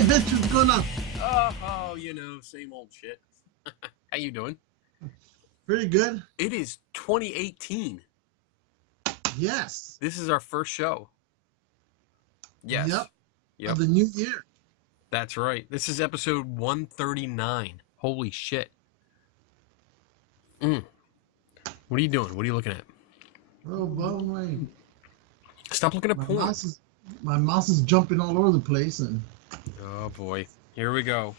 Hey, bitch, what's going on? Same old shit. How you doing? Pretty good. It is 2018. Yes. This is our first show. Yes. Yep. Of the new year. That's right. This is episode 139. Holy shit. What are you doing? What are you looking at? Oh, boy. Stop looking at porn. My mouse is jumping all over the place. And oh, boy. Here we go.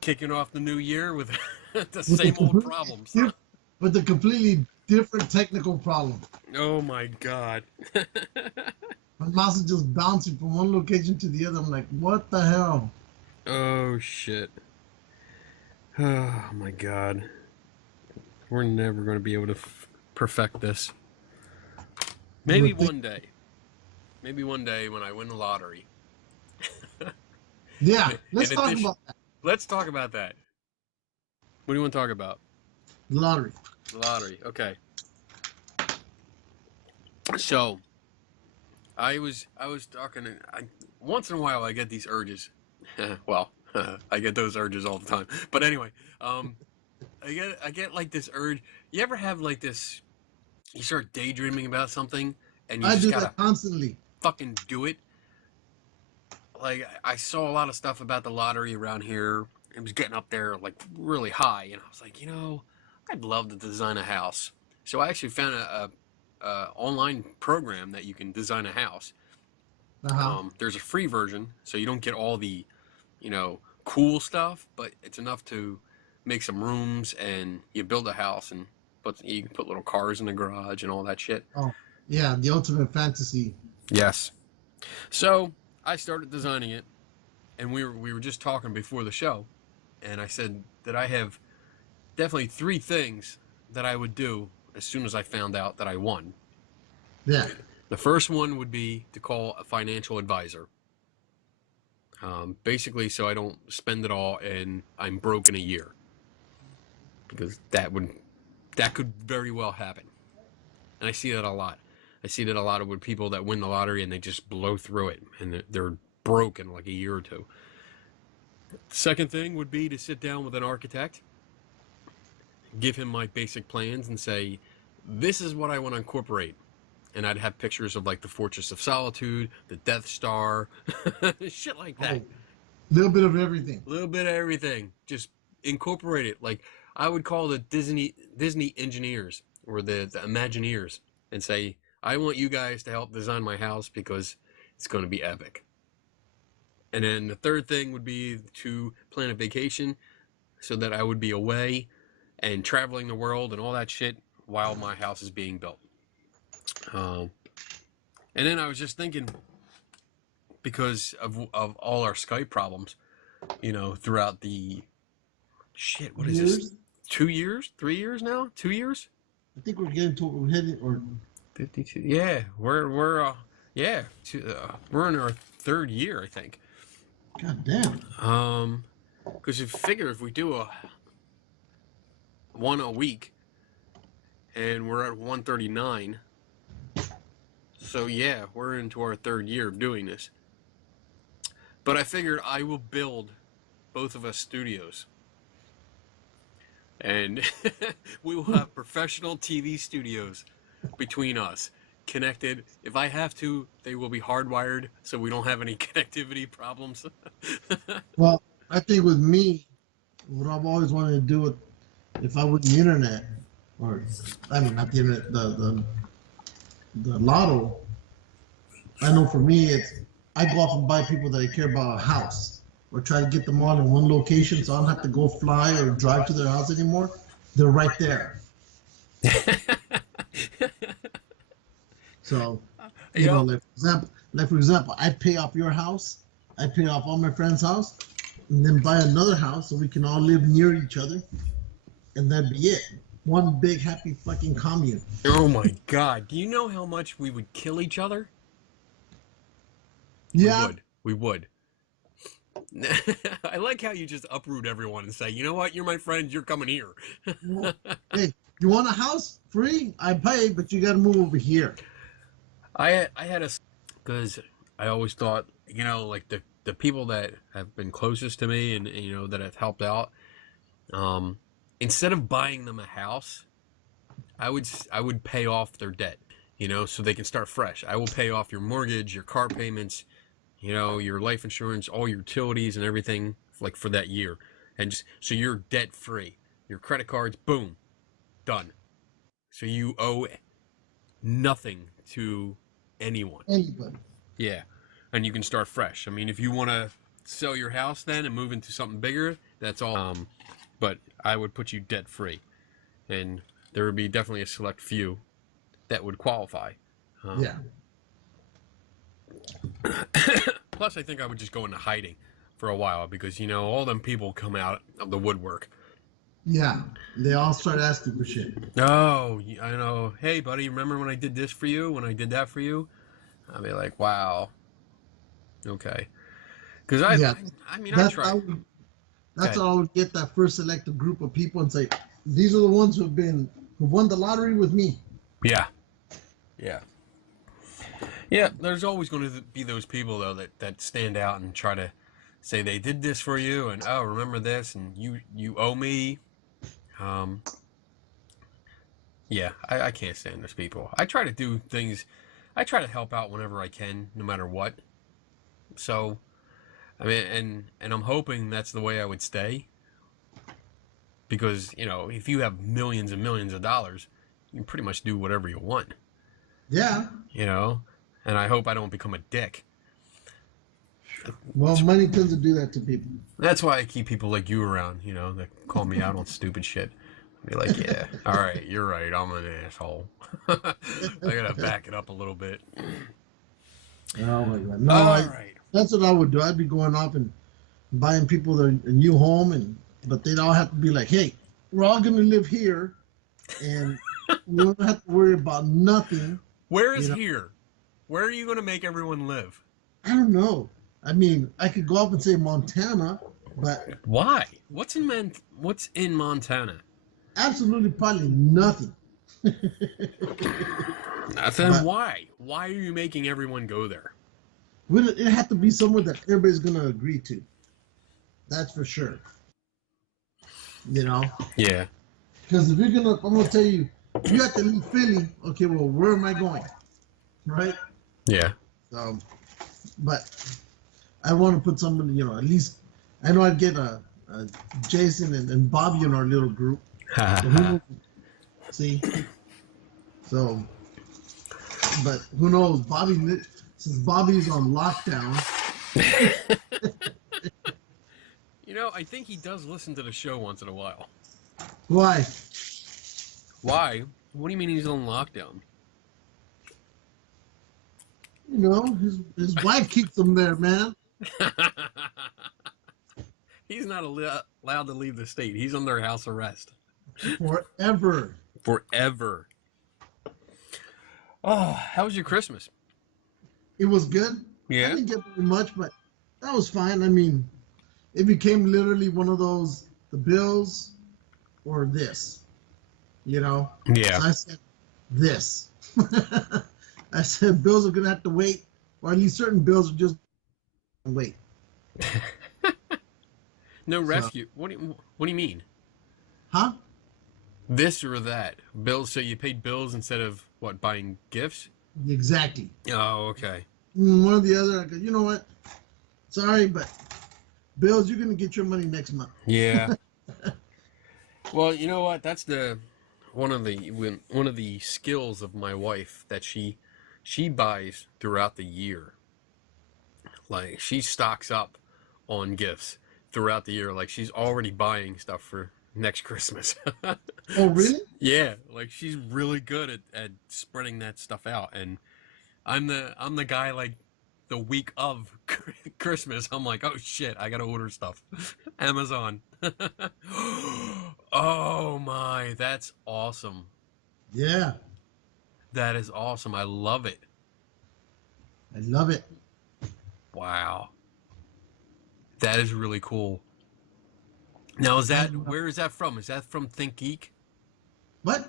Kicking off the new year with the same old problems. With a completely different technical problem. Oh, my God. My mouse is just bouncing from one location to the other. I'm like, what the hell? Oh, shit. Oh, my God. We're never going to be able to perfect this. Maybe one day. Maybe one day when I win the lottery. Yeah, let's talk about that. Let's talk about that. What do you want to talk about? The lottery. The lottery, okay. So, I was talking, once in a while I get these urges. Well, I get those urges all the time. But anyway, I get like this urge. You ever have like this, you start daydreaming about something and you I just do gotta that constantly. fucking do it? Like, I saw a lot of stuff about the lottery around here. It was getting up there like really high, and I was like, I'd love to design a house. So I actually found a online program that you can design a house. There's a free version, so you don't get all the, cool stuff, but it's enough to make some rooms, and you build a house, and you can put little cars in the garage and all that shit. Oh, yeah, the ultimate fantasy. Yes. So I started designing it, and we were just talking before the show, and I said that I have definitely 3 things that I would do as soon as I found out that I won. Yeah. The first one would be to call a financial advisor. Basically, so I don't spend it all and I'm broke in a year, because that could very well happen, and I see that a lot. I see that a lot with people that win the lottery and they just blow through it and they're broke in like a year or two. The second thing would be to sit down with an architect, give him my basic plans and say, this is what I want to incorporate. And I'd have pictures of like the Fortress of Solitude, the Death Star, shit like that. A little bit of everything. A little bit of everything. Just incorporate it. Like, I would call the Disney engineers or the Imagineers and say, I want you guys to help design my house because it's going to be epic. And then the third thing would be to plan a vacation so that I would be away and traveling the world and all that shit while my house is being built. And then I was just thinking, because of all our Skype problems, throughout the shit, what is this? 2 years? 3 years now? 2 years? I think we're getting to we're heading or 52. Yeah, we're in our 3rd year, I think. God damn. Because you figure if we do one a week, and we're at 139, so yeah, we're into our 3rd year of doing this. But I figured I will build both of us studios, and we will have professional TV studios between us, connected. If I have to, they will be hardwired so we don't have any connectivity problems. Well, I think with me, what I've always wanted to do if I would the internet, or I mean not the internet, the lotto. I know for me, it's I go off and buy people that I care about a house, or try to get them all in one location, so I don't have to go fly or drive to their house anymore. They're right there. So, like for example, I pay off your house, I pay off all my friends' house, and then buy another house so we can all live near each other, and that'd be it. One big happy fucking commune. Oh my God! Do you know how much we would kill each other? Yeah, we would. I like how you just uproot everyone and say, you know what? You're my friend. You're coming here. Hey, you want a house? Free? I pay, but you got to move over here. I had because I always thought, like the the people that have been closest to me and you know that have helped out, instead of buying them a house, I would pay off their debt, you know, so they can start fresh. I will pay off your mortgage, your car payments, you know, your life insurance, all your utilities and everything like for that year. And just so you're debt free. Your credit cards, boom, done. So you owe nothing to anyone. Anybody. Yeah. And you can start fresh. I mean, if you want to sell your house then and move into something bigger, that's all. But I would put you debt free. And there would be definitely a select few that would qualify. Yeah. Plus, I think I would just go into hiding for a while because, you know, all them people come out of the woodwork. Yeah. They all start asking for shit. Oh, I know. Hey, buddy, remember when I did this for you? When I did that for you? I'll be like, wow. Okay. Because I mean, I tried. That's how I would get that first selected group of people and say, these are the ones who won the lottery with me. Yeah. Yeah. Yeah, there's always going to be those people, though, that stand out and try to say they did this for you and, oh, remember this, and you owe me. Yeah, I can't stand those people. I try to do things, I try to help out whenever I can, no matter what. So, I mean, and I'm hoping that's the way I would stay. Because, you know, if you have millions and millions of dollars, you can pretty much do whatever you want. Yeah. You know? And I hope I don't become a dick. Well, money tends to do that to people. That's why I keep people like you around, you know, that call me out on stupid shit. Be like, yeah, all right, you're right, I'm an asshole. I gotta back it up a little bit. Oh my god. No, Right. That's what I would do. I'd be going off and buying people a new home, but they'd all have to be like, hey, we're all gonna live here, and we don't have to worry about nothing. Where is here? Where are you gonna make everyone live? I don't know. I mean, I could go up and say Montana, but why? What's in Montana? Absolutely, probably nothing. Then why? Why are you making everyone go there? It had to be somewhere that everybody's gonna agree to. That's for sure. You know. Yeah. Because if I'm gonna tell you, you have to leave Philly. Okay, well, where am I going? Right. Yeah. So, but I want to put somebody, you know, at least I know I'd get a Jason and Bobby in our little group. See, so, but who knows? Since Bobby's on lockdown. You know, I think he does listen to the show once in a while. Why? Why? What do you mean he's on lockdown? You know, his wife keeps him there, man. He's not allowed to leave the state. He's under house arrest. Forever. Forever. Oh, how was your Christmas? It was good. Yeah. I didn't get very much, but that was fine. I mean, it became literally one of those, the Bills or this, you know? Yeah. So I said, this. I said, Bills are going to have to wait, or at least certain Bills are just wait. No rescue. What do you mean? Huh? This or that? Bills, so you paid bills instead of, what, buying gifts? Exactly. Oh, okay. One or the other. I go, you know what? Sorry, but Bills, you're going to get your money next month. Yeah. Well, you know what? That's one of the skills of my wife that she buys throughout the year. Like, she stocks up on gifts throughout the year. Like, she's already buying stuff for next Christmas. Oh, really? Yeah, like she's really good at spreading that stuff out, and I'm the guy like the week of Christmas. I'm like, oh shit, I gotta order stuff. Amazon. Oh my, that's awesome. Yeah. That is awesome. I love it. I love it. Wow. That is really cool. Now, where is that from? Is that from Think Geek? What?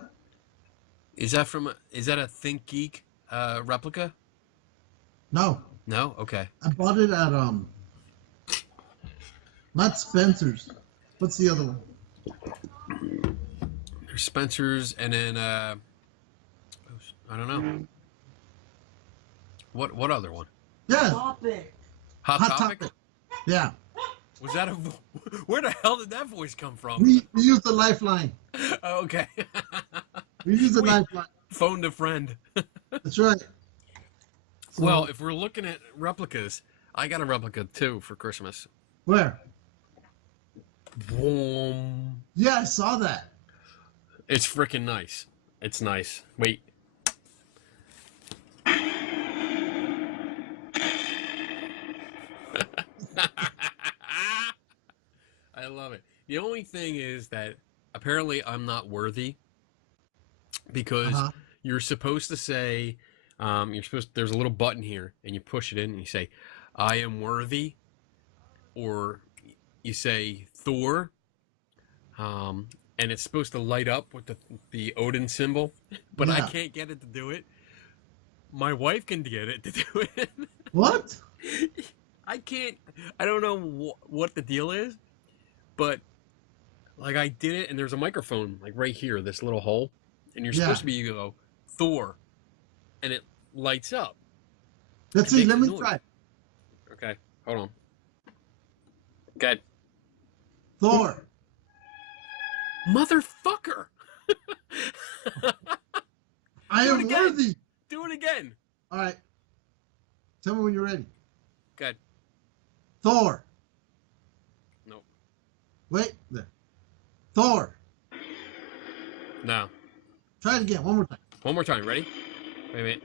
Is that a Think Geek replica? No. No? Okay. I bought it at Not Spencer's. What's the other one? There's Spencer's, and then I don't know. What other one? Yeah. Topic. Hot Topic? Yeah. Was that where the hell did that voice come from? We use the lifeline. Okay. We use the lifeline. Phoned a friend. That's right. So, Well, if we're looking at replicas, I got a replica too for Christmas. where? Boom. Yeah, I saw that. It's freaking nice. It's nice. Wait. I love it. The only thing is that apparently I'm not worthy because you're supposed to say, there's a little button here and you push it in and you say, I am worthy, or you say Thor, and it's supposed to light up with the Odin symbol, but I can't get it to do it. My wife can get it to do it. What? I can't. I don't know what the deal is, but like I did it, and there's a microphone like right here, this little hole, and you're supposed to be you go Thor, and it lights up. Let's see. Let me try. Okay, hold on. Good. Thor. Motherfucker! I am worthy. Do it again. All right. Tell me when you're ready. Good. Thor. Nope. Wait. There. Thor. No. Try it again. One more time. One more time. Ready? Wait a minute.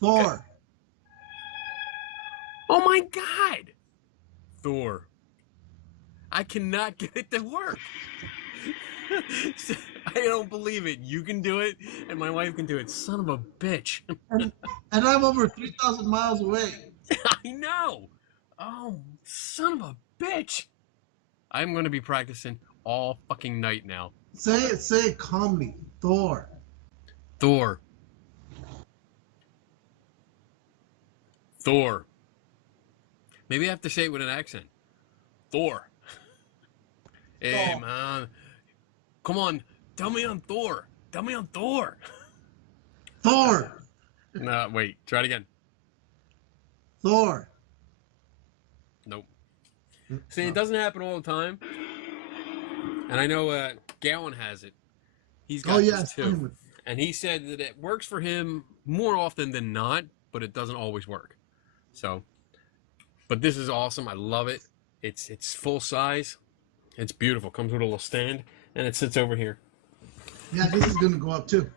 Thor. Okay. Oh my God! Thor. I cannot get it to work. I don't believe it. You can do it, and my wife can do it. Son of a bitch. And I'm over 3,000 miles away. I know. Oh, son of a bitch. I'm going to be practicing all fucking night now. Say it calmly. Thor. Thor. Thor. Maybe I have to say it with an accent. Thor. Hey, Thor. man. Come on. Tell me on Thor. Tell me on Thor. Thor. No, wait. Try it again. Thor. Nope. See, it doesn't happen all the time. And I know Gowan has it. He's got this too. And he said that it works for him more often than not, but it doesn't always work. So, but this is awesome. I love it. It's full size. It's beautiful. Comes with a little stand, and it sits over here. Yeah, this is gonna go up too.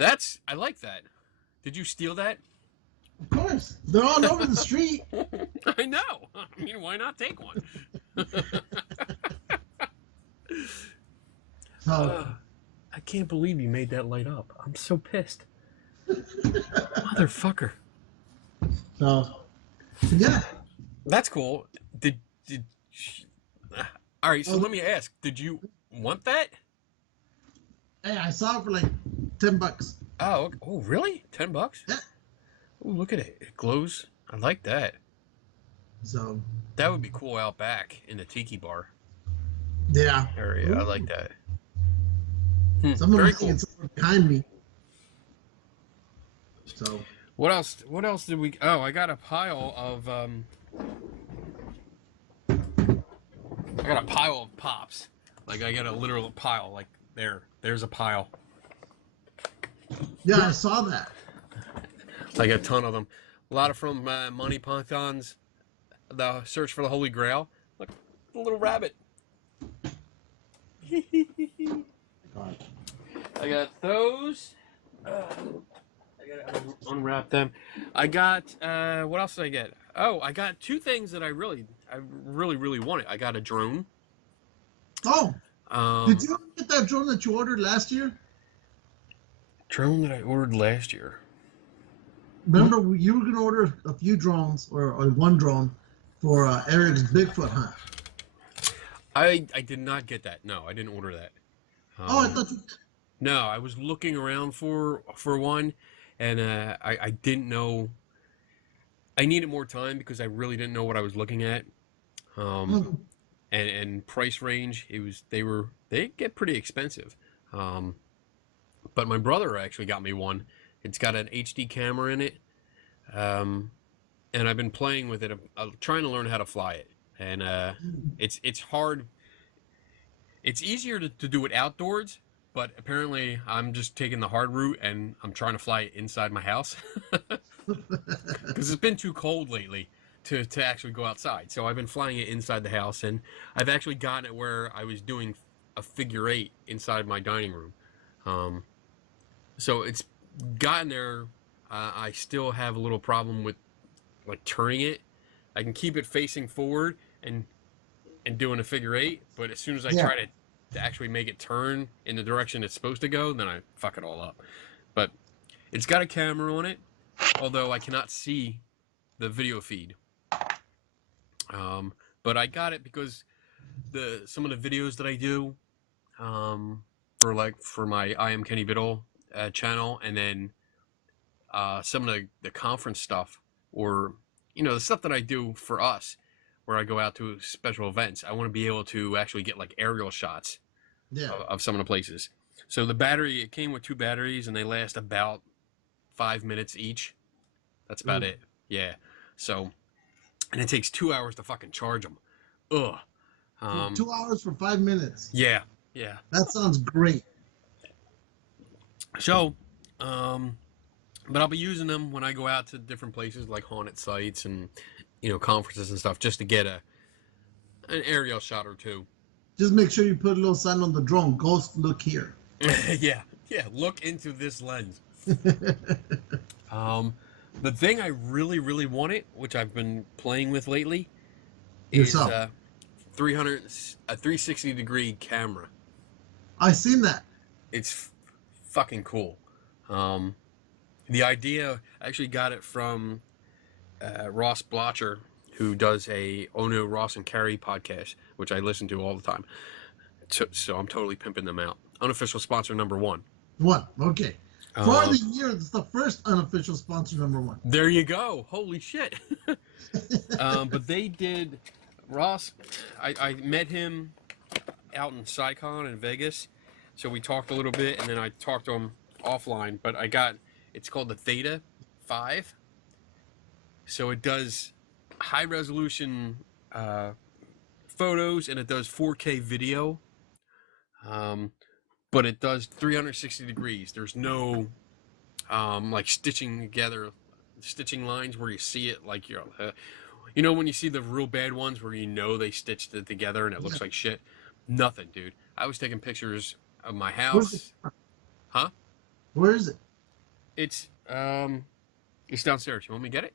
I like that. Did you steal that? Of course. They're all over the street. I know. I mean, why not take one? I can't believe you made that light up. I'm so pissed. Motherfucker. So, yeah. That's cool. All right, so let me ask. Did you want that? Hey, I saw it for like $10. Oh, really? $10? Yeah. Oh, look at it. It glows. I like that. So. That would be cool out back in the tiki bar Yeah. area. I like that. Someone Very was cool. someone behind me. So. What else? What else did we? Oh, I got a pile of I got a pile of pops. Like I got a literal pile. Like there's a pile. Yeah, I saw that. Like a ton of them. A lot of from Monty Python's The Search for the Holy Grail. Look, the little rabbit. God. I got those. I gotta unwrap them. I got what else did I get? Oh, I got two things that I really wanted. I got a drone. Oh, did you get that drone that you ordered last year? Drone that I ordered last year. Remember, you were gonna order a few drones or one drone for Eric's Bigfoot hunt. I did not get that. No, I didn't order that. I thought you... No, I was looking around for one, and I didn't know. I needed more time because I really didn't know what I was looking at, Um, and price range, they get pretty expensive. But my brother actually got me one. It's got an HD camera in it. And I've been playing with it. I'm trying to learn how to fly it, and it's hard. It's easier to do it outdoors, but apparently I'm just taking the hard route, and I'm trying to fly it inside my house because it's been too cold lately to actually go outside. So I've been flying it inside the house, and I've actually gotten it where I was doing a figure eight inside my dining room. So it's gotten there. I still have a little problem with like turning it. I can keep it facing forward and doing a figure eight, but as soon as I try to actually make it turn in the direction it's supposed to go, then I fuck it all up. But it's got a camera on it, although I cannot see the video feed. But I got it because some of the videos that I do for my I Am Kenny Biddle channel, and then some of the conference stuff, or the stuff that I do for us, where I go out to special events. I want to be able to actually get like aerial shots of some of the places. So the battery, it came with 2 batteries, and they last about 5 minutes each. That's about it. Yeah. So, and it takes 2 hours to fucking charge them. Ugh. 2 hours for 5 minutes. Yeah. Yeah. That sounds great. So, but I'll be using them when I go out to different places like haunted sites and conferences and stuff, just to get an aerial shot or 2. Just make sure you put a little sign on the drone. Ghost, look here. Yeah. Look into this lens. The thing I really, really wanted, which I've been playing with lately, is a 360 degree camera. I seen that. It's fucking cool. The idea, I actually got it from Ross Blotcher, who does a Ono, Ross, and Carrie podcast, which I listen to all the time. So I'm totally pimping them out. Unofficial sponsor number 1. Okay. For the year, it's the first unofficial sponsor number 1. There you go. Holy shit. But they did, Ross, I met him out in SciCon in Vegas. So we talked a little bit, and then I talked to him offline, but it's called the Theta 5. So it does high resolution photos, and it does 4K video. But it does 360 degrees. There's no like stitching lines where you see it like when you see the real bad ones where they stitched it together and it looks like shit. Nothing, dude. I was taking pictures of my house. Huh? Where is it? It's downstairs. You want me to get it?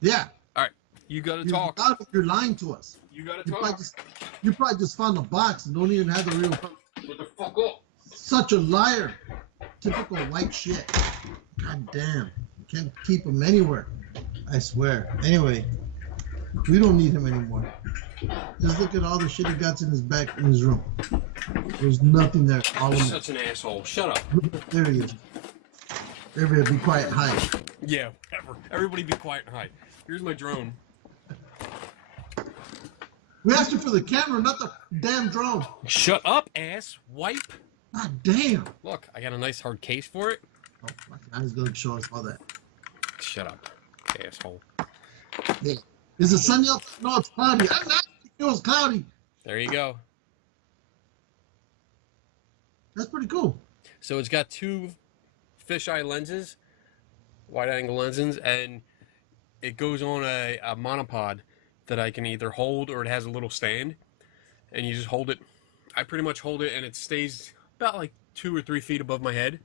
Yeah. All right. You gotta talk. You're lying to us. You gotta talk. You probably just found a box and don't even have the real. What the fuck up? Such a liar. Typical white shit. God damn. You can't keep him anywhere. I swear. Anyway, we don't need him anymore. Just look at all the shit he got in his room. There's nothing there. All of it. Such an asshole. Shut up. There he is. Everybody be quiet and hide. Yeah, everybody be quiet and hide. Here's my drone. We asked you for the camera, not the damn drone. Shut up, ass wipe. God damn. Look, I got a nice hard case for it. Oh, I was going to show us all that. Shut up, asshole. Hey, is it sunny out? No, it's cloudy. I'm not. It was cloudy. There you go. That's pretty cool. So it's got 2 fisheye lenses, wide-angle lenses, and it goes on a monopod that I can either hold, or it has a little stand, and you just hold it. I pretty much hold it, and it stays about like 2 or 3 feet above my head,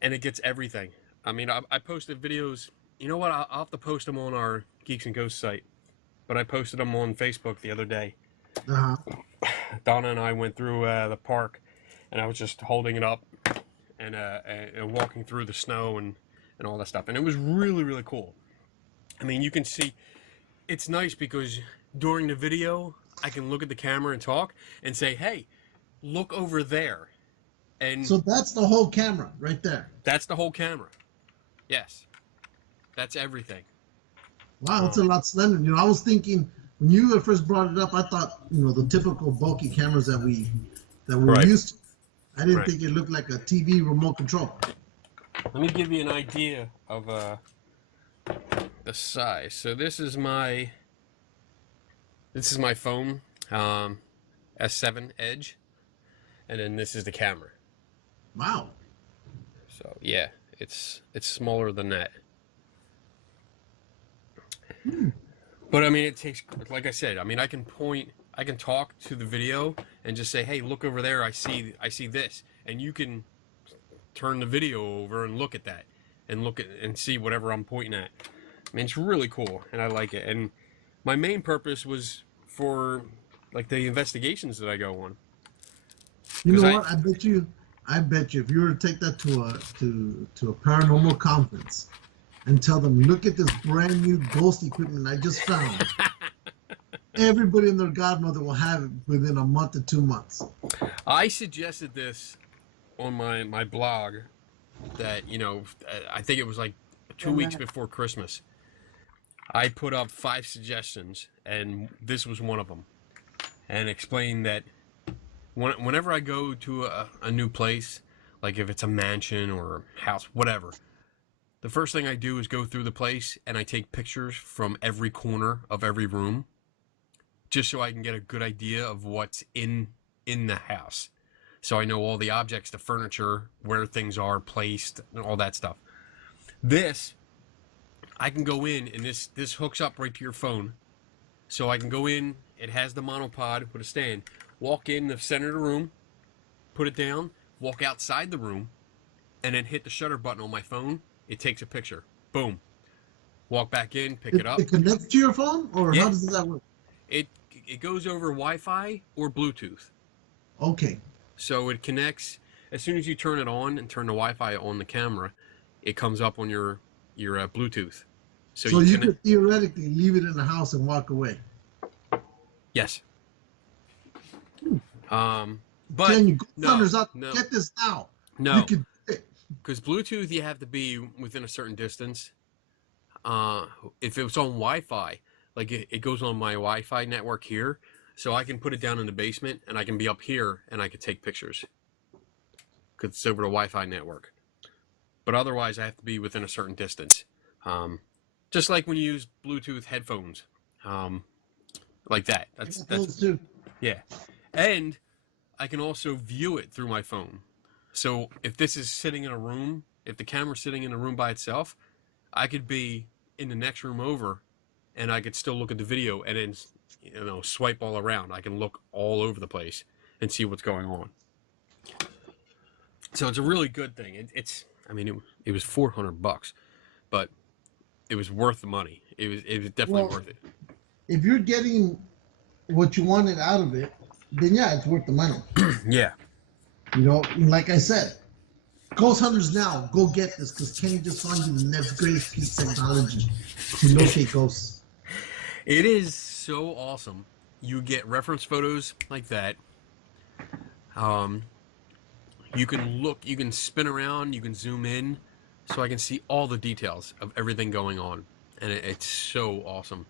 and it gets everything. I mean, I posted videos. You know what? I'll have to post them on our Geeks and Ghosts site, but I posted them on Facebook the other day. Donna and I went through the park, and I was just holding it up and walking through the snow and all that stuff, and it was really, really cool. I mean, you can see, it's nice because during the video, I can look at the camera and talk and say, hey, look over there. And so that's the whole camera right there. That's the whole camera. Yes. That's everything. Wow, that's a lot slender. I was thinking when you had first brought it up, I thought, the typical bulky cameras that we're Right. used to. I didn't Right. think it looked like a TV remote control. Let me give you an idea of the size. So this is my phone, S7 Edge, and then this is the camera. Wow. So yeah, it's smaller than that. But I mean, it takes, like I said, I mean, I can talk to the video and just say, hey, look over there. I see this, and you can turn the video over and look at that, and see whatever I'm pointing at. I mean, it's really cool, and I like it. And my main purpose was for like the investigations that I go on. You know what? I bet you, if you were to take that to a paranormal conference and tell them, look at this brand new ghost equipment I just found, everybody and their godmother will have it within a month to 2 months. I suggested this on my blog that, I think it was like 2 weeks before Christmas. I put up 5 suggestions, and this was one of them, and explained that whenever I go to a new place, like if it's a mansion or a house, whatever, the first thing I do is go through the place and I take pictures from every corner of every room, just so I can get a good idea of what's in the house. So I know all the objects, the furniture, where things are placed, and all that stuff. This, I can go in, and this hooks up right to your phone. So I can go in, it has the monopod with a stand, walk in the center of the room, put it down, walk outside the room, and then hit the shutter button on my phone. It takes a picture. Boom. Walk back in, pick it up. It connects to your phone, or Yeah. How does that work? It goes over Wi-Fi or Bluetooth. Okay. So it connects as soon as you turn it on and turn the Wi-Fi on the camera. It comes up on your Bluetooth. So you could theoretically leave it in the house and walk away. Yes. But Can you go no. get this now? No. You could do it. Because Bluetooth, you have to be within a certain distance. If it was on Wi-Fi, like it goes on my Wi-Fi network here, so I can put it down in the basement, and I can be up here, and I could take pictures. Because it's over the Wi-Fi network. But otherwise, I have to be within a certain distance. Just like when you use Bluetooth headphones. Like that. That's too. Yeah. And I can also view it through my phone. So if this is sitting in a room, if the camera's sitting in a room by itself, I could be in the next room over, and I could still look at the video and then, swipe all around. I can look all over the place and see what's going on. So it's a really good thing. It was $400, but it was worth the money. It was definitely worth it. If you're getting what you wanted out of it, then yeah, it's worth the money. Yeah. Like I said, ghost hunters now, go get this, because Kenny just found you the next greatest piece of technology to locate ghosts. It is so awesome. You get reference photos like that. You can look, you can spin around, you can zoom in, so I can see all the details of everything going on, and it's so awesome.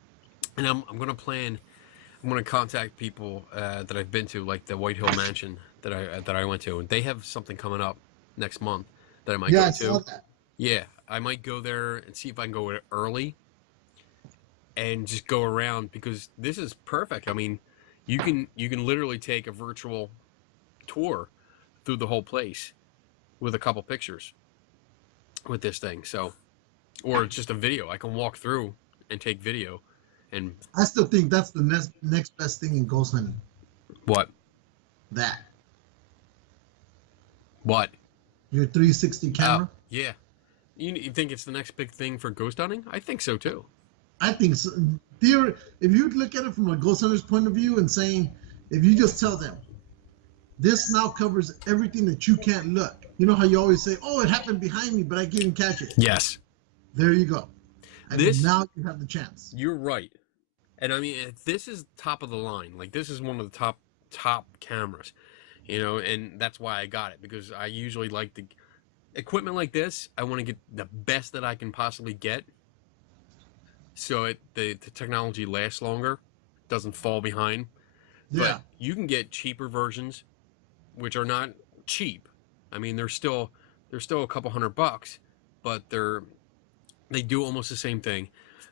And I'm gonna contact people that I've been to, like the White Hill Mansion that I went to, and they have something coming up next month that I might go to. I saw that. Yeah, I might go there and see if I can go early and just go around, because this is perfect. I mean, you can literally take a virtual tour through the whole place with a couple pictures with this thing. So, or just a video. I can walk through and take video. And I still think that's the next best thing in ghost hunting. What? That. What? Your 360 camera? Yeah. You think it's the next big thing for ghost hunting? I think so too. I think so. If you look at it from a ghost hunter's point of view and saying, if you just tell them, this now covers everything that you can't look. You know how you always say, oh, it happened behind me, but I didn't catch it. Yes. There you go. And now you have the chance. You're right. And I mean, this is top of the line. Like, this is one of the top cameras, and that's why I got it, because I usually like the equipment like this. I want to get the best that I can possibly get, so the technology lasts longer, doesn't fall behind. Yeah. But you can get cheaper versions, which are not cheap. I mean, they're still a couple $100, but they do almost the same thing.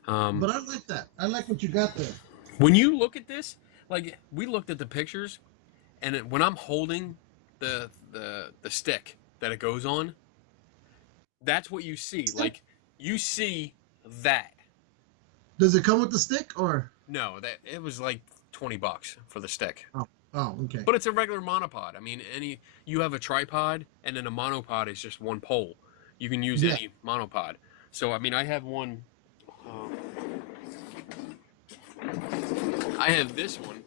But I like that. I like what you got there. When you look at this, like we looked at the pictures, and when I'm holding the stick that it goes on, that's what you see. Like you see that. Does it come with the stick or? No, that it was like $20 for the stick. Oh, okay. But it's a regular monopod. I mean, you have a tripod, and then a monopod is just one pole. You can use any monopod. So I mean, I have one. I have this one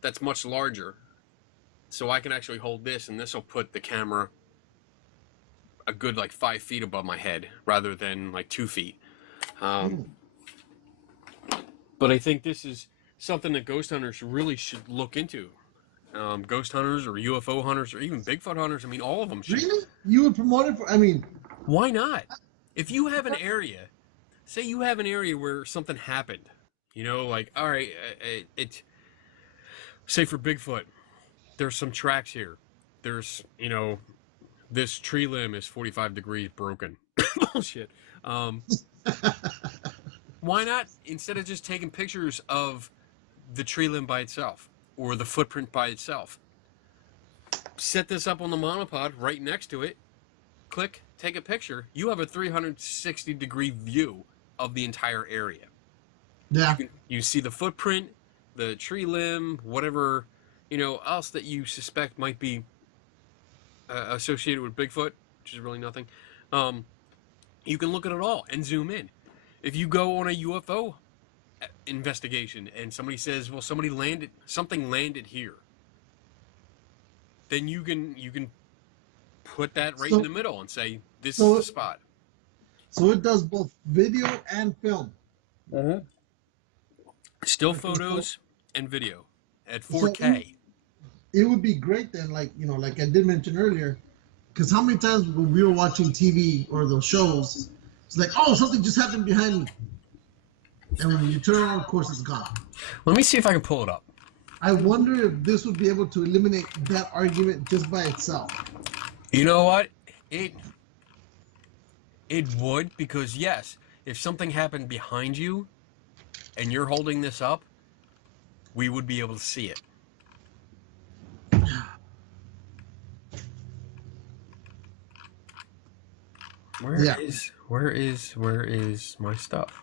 that's much larger, so I can actually hold this, and this will put the camera a good like 5 feet above my head rather than like 2 feet. But I think this is something that ghost hunters really should look into. Ghost hunters or UFO hunters or even Bigfoot hunters. I mean, all of them should. Really? You would promote it for? I mean, why not? If you have an area, say you have an area where something happened, you know, like, all right, say for Bigfoot, there's some tracks here. There's, you know, this tree limb is 45 degrees broken. Bullshit. Why not, instead of just taking pictures of the tree limb by itself or the footprint by itself, set this up on the monopod right next to it, click, take a picture. You have a 360-degree view of the entire area. Yeah. You see the footprint, the tree limb, whatever, you know, else that you suspect might be associated with Bigfoot, which is really nothing. You can look at it all and zoom in. If you go on a UFO investigation and somebody says, well, something landed here, then you can put that right in the middle and say, this is the spot. So it does both video and film. Still photos and video at 4K. So it would be great then, like, you know, like I did mention earlier, because how many times when we were watching TV or those shows, it's like, oh, something just happened behind me. And when you turn around, of course, it's gone. Let me see if I can pull it up. I wonder if this would be able to eliminate that argument just by itself. You know what? It would, because yes, if something happened behind you and you're holding this up, we would be able to see it. Where is my stuff?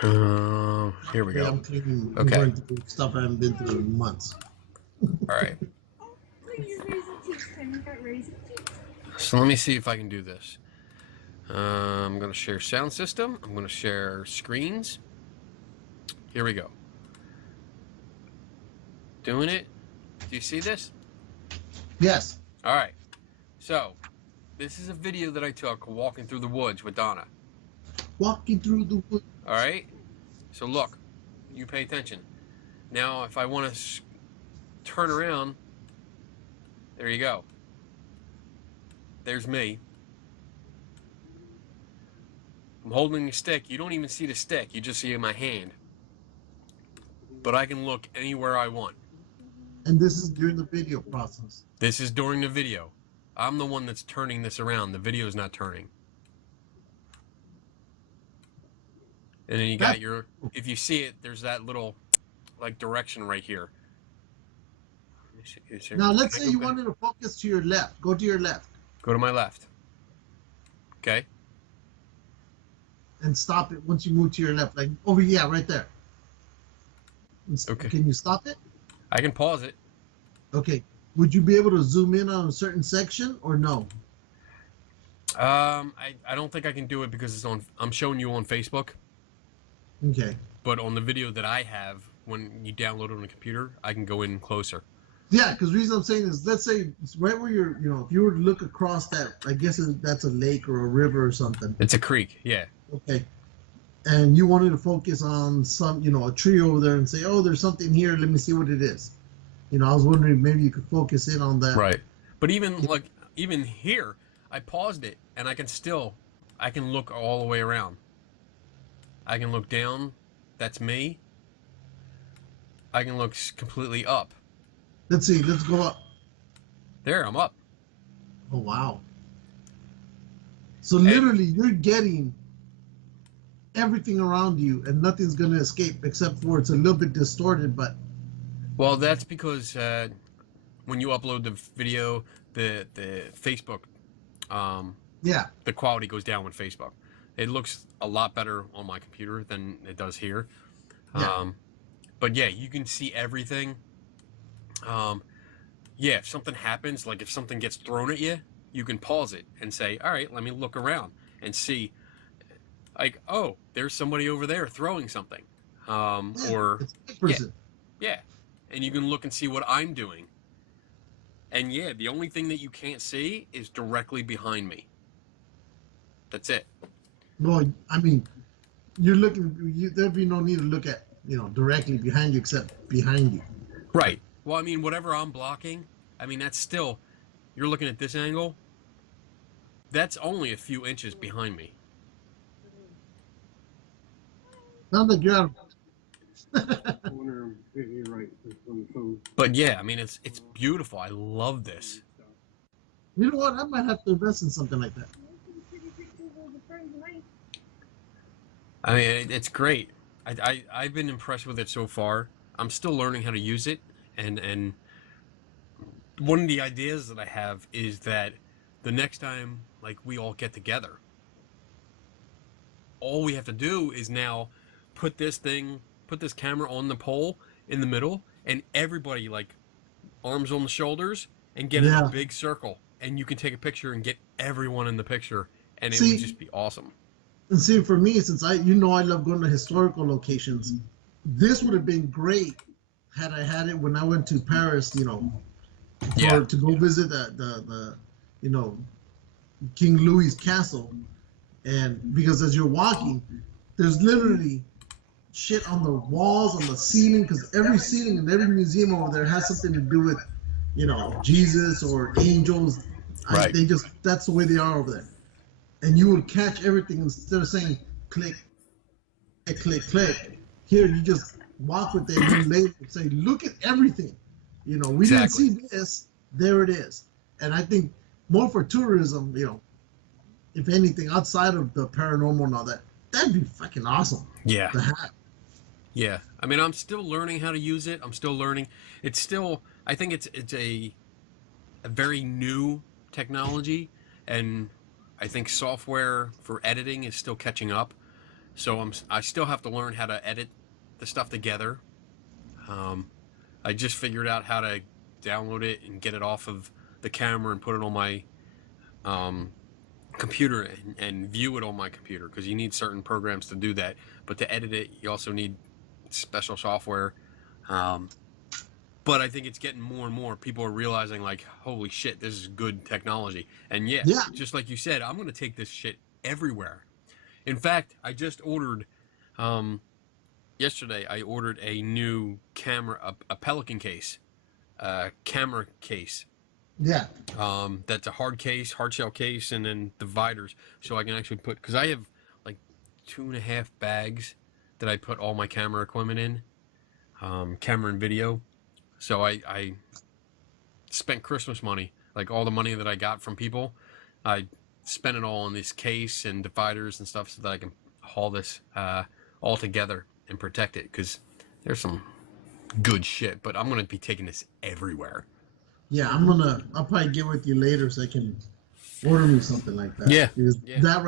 Here we go. I'm cleaning, okay. I'm going through stuff I haven't been through in months. All right. So let me see if I can do this. I'm going to share sound system. I'm going to share screens. Here we go. Doing it. Do you see this? Yes. All right. So this is a video that I took walking through the woods with Donna. Walking through the woods. All right. So look, you pay attention. Now, if I want to turn around, there you go. There's me. I'm holding the stick. You don't even see the stick. You just see my hand. But I can look anywhere I want. And this is during the video process. This is during the video. I'm the one that's turning this around. The video's not turning. And then you got your, if you see it, there's that little, like, direction right here. Now, let's say you wanted to focus to your left. Go to your left. Go to my left. Okay. And stop it once you move to your left. Like, over here, right there. Okay. Can you stop it? I can pause it. Okay. Would you be able to zoom in on a certain section or no? I don't think I can do it because it's on, I'm showing you on Facebook. Okay. But on the video that I have, when you download it on the computer, I can go in closer. Yeah, because the reason I'm saying is, let's say it's right where you're, you know, if you were to look across that, I guess that's a lake or a river or something. It's a creek, yeah. Okay. And you wanted to focus on some, you know, a tree over there and say, oh, there's something here. Let me see what it is. You know, I was wondering if maybe you could focus in on that. Right. But even like, even here, I paused it and I can look all the way around. I can look down. That's me. I can look completely up. Let's see. Let's go up. There, I'm up. Oh wow. So And literally, you're getting everything around you, and nothing's gonna escape except for it's a little bit distorted. But well, that's because when you upload the video, the Facebook, um, yeah, the quality goes down with Facebook. It looks a lot better on my computer than it does here. yeah. But yeah, you can see everything. Um, yeah, if something happens, like if something gets thrown at you, you can pause it and say, all right, let me look around and see, like, oh, there's somebody over there throwing something. Yeah, Or, it's a yeah, person. yeah. And you can look and see what I'm doing. And yeah, the only thing that you can't see is directly behind me. That's it. No, I mean, you're looking. There'd be no need to look at directly behind you, except behind you. Right. Well, I mean, whatever I'm blocking, I mean, that's still, you're looking at this angle, that's only a few inches behind me. Not that you're out. You're right. On the phone. But yeah, I mean, it's beautiful. I love this. You know what? I might have to invest in something like that. I mean, it's great. I've been impressed with it so far. I'm still learning how to use it, and one of the ideas that I have is that the next time, like, we all get together, all we have to do is now put this camera on the pole in the middle, and everybody, like, arms on the shoulders, and get in a big circle, and you can take a picture and get everyone in the picture, and it would just be awesome. And see, for me, since I love going to historical locations, this would have been great had I had it when I went to Paris, to go visit the King Louis Castle, and because as you're walking, there's literally shit on the walls, on the ceiling, because every ceiling in every museum over there has something to do with, Jesus or angels. Right. That's the way they are over there. And you would catch everything instead of saying click, click, click, click. Here you just walk with it and you later say, look at everything. We didn't see this, there it is. And I think more for tourism, if anything, outside of the paranormal and all that, that'd be fucking awesome. Yeah. To have. Yeah. I mean, I'm still learning how to use it. I'm still learning. It's still, I think it's a very new technology, and I think software for editing is still catching up. So I still have to learn how to edit the stuff together. I just figured out how to download it and get it off of the camera and put it on my computer and view it on my computer, because you need certain programs to do that. But to edit it, you also need special software. But I think it's getting more and more. People are realizing, like, holy shit, this is good technology. And yeah, just like you said, I'm going to take this shit everywhere. In fact, I just ordered, yesterday, I ordered a new camera, a Pelican case, camera case. Yeah. That's a hard shell case, and then dividers. So I can actually put, because I have like 2.5 bags that I put all my camera equipment in, camera and video. So I spent Christmas money, like all the money that I got from people. I spent it all on this case and dividers and stuff so that I can haul this all together and protect it, because there's some good shit, but I'm going to be taking this everywhere. Yeah, I'll probably get with you later so I can order me something like that. Yeah. That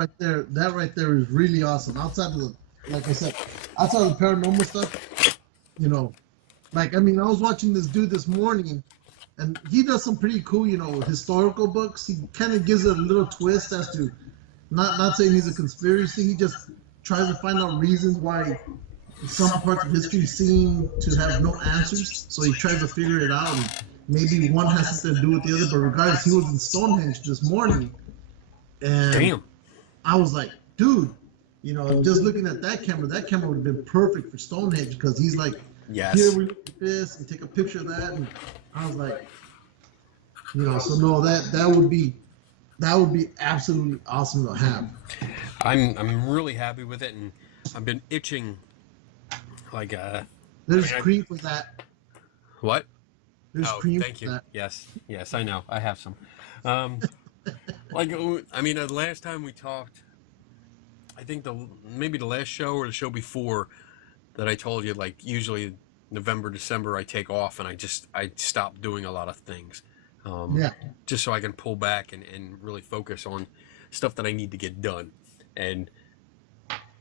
right there is really awesome. Outside of the, like I said, outside of the paranormal stuff, like, I mean, I was watching this dude this morning, and he does some pretty cool, historical books. He kind of gives it a little twist as to, not saying he's a conspiracy. He just tries to find out reasons why some parts of history seem to have no answers. So he tries to figure it out. And maybe one has something to do with the other. But regardless, he was in Stonehenge this morning, and damn, I was like, dude, just looking at that camera would have been perfect for Stonehenge, because he's like, yes, here we look at this and take a picture of that, and I was like, so no, that would be absolutely awesome to have. I'm really happy with it, and I've been itching, like There's I mean, cream for that. what? There's Oh, cream thank for you. that. Yes, I know. I have some. Um, like I mean, the last time we talked, I think maybe the last show or the show before that I told you, like usually November, December, I take off and I stop doing a lot of things, um, Yeah. just so I can pull back and really focus on stuff that I need to get done. And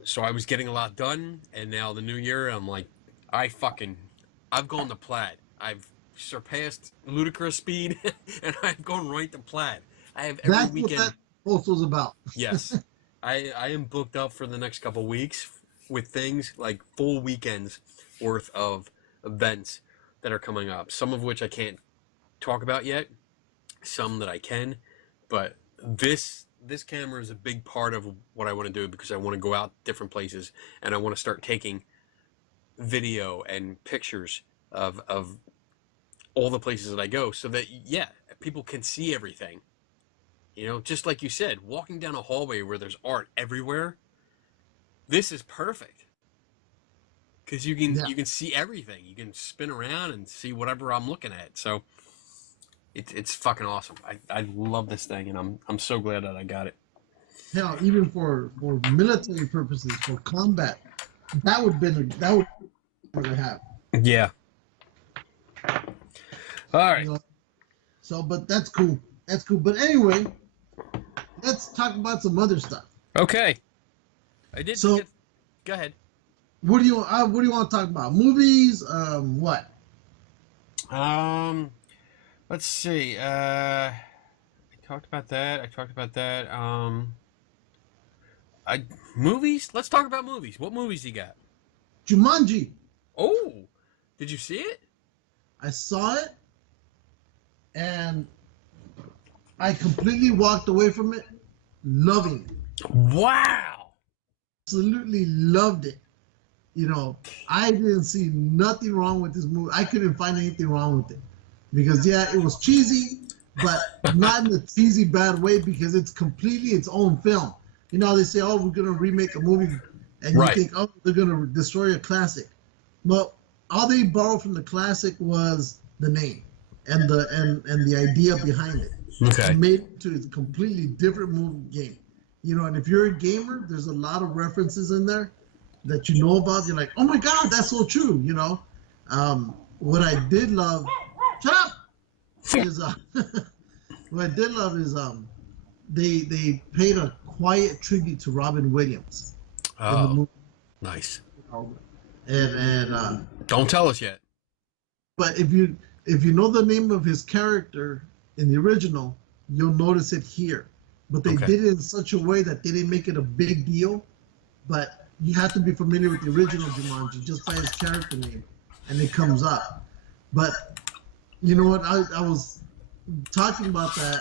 so I was getting a lot done, and now the new year, I'm like, I've gone to plaid. I've surpassed ludicrous speed, and I've gone right to plaid. I have every That's what weekend. that post was about. Yes, I am booked up for the next couple weeks with things like full weekends worth of events that are coming up. Some of which I can't talk about yet. Some that I can, but this camera is a big part of what I want to do because I want to go out different places and I want to start taking video and pictures of all the places that I go so that people can see everything. You know, just like you said, walking down a hallway where there's art everywhere, this is perfect. Cuz Yeah. you can see everything. You can spin around and see whatever I'm looking at. So it's fucking awesome. I love this thing, and I'm so glad that I got it. Hell, even for military purposes, for combat, that would have. Yeah. All right. You know? So, but that's cool. That's cool. But anyway, let's talk about some other stuff. Okay. I did. So, go ahead. what do you want to talk about? Movies? What? Let's see. I talked about that. Movies. Let's talk about movies. What movies you got? Jumanji. Oh, did you see it? I saw it, and I completely walked away from it, loving it. Wow. Absolutely loved it. You know, I didn't see nothing wrong with this movie. I couldn't find anything wrong with it. Because, yeah, it was cheesy, but not in a cheesy bad way because it's completely its own film. You know, they say, oh, we're going to remake a movie, and Right. you think, oh, they're going to destroy a classic. Well, all they borrowed from the classic was the name and the idea behind it. Okay. And made it to a completely different movie game. You know, and if you're a gamer, there's a lot of references in there that you know about. You're like, oh my God, that's so true, you know. What I did love, shut up, is what I did love is they paid a quiet tribute to Robin Williams in the Oh, movie. nice. And Don't tell us yet. but if you know the name of his character in the original, you'll notice it here. But they Okay. did it in such a way that they didn't make it a big deal. But you have to be familiar with the original Jumanji just by his character name, and it comes up. But you know what? I was talking about that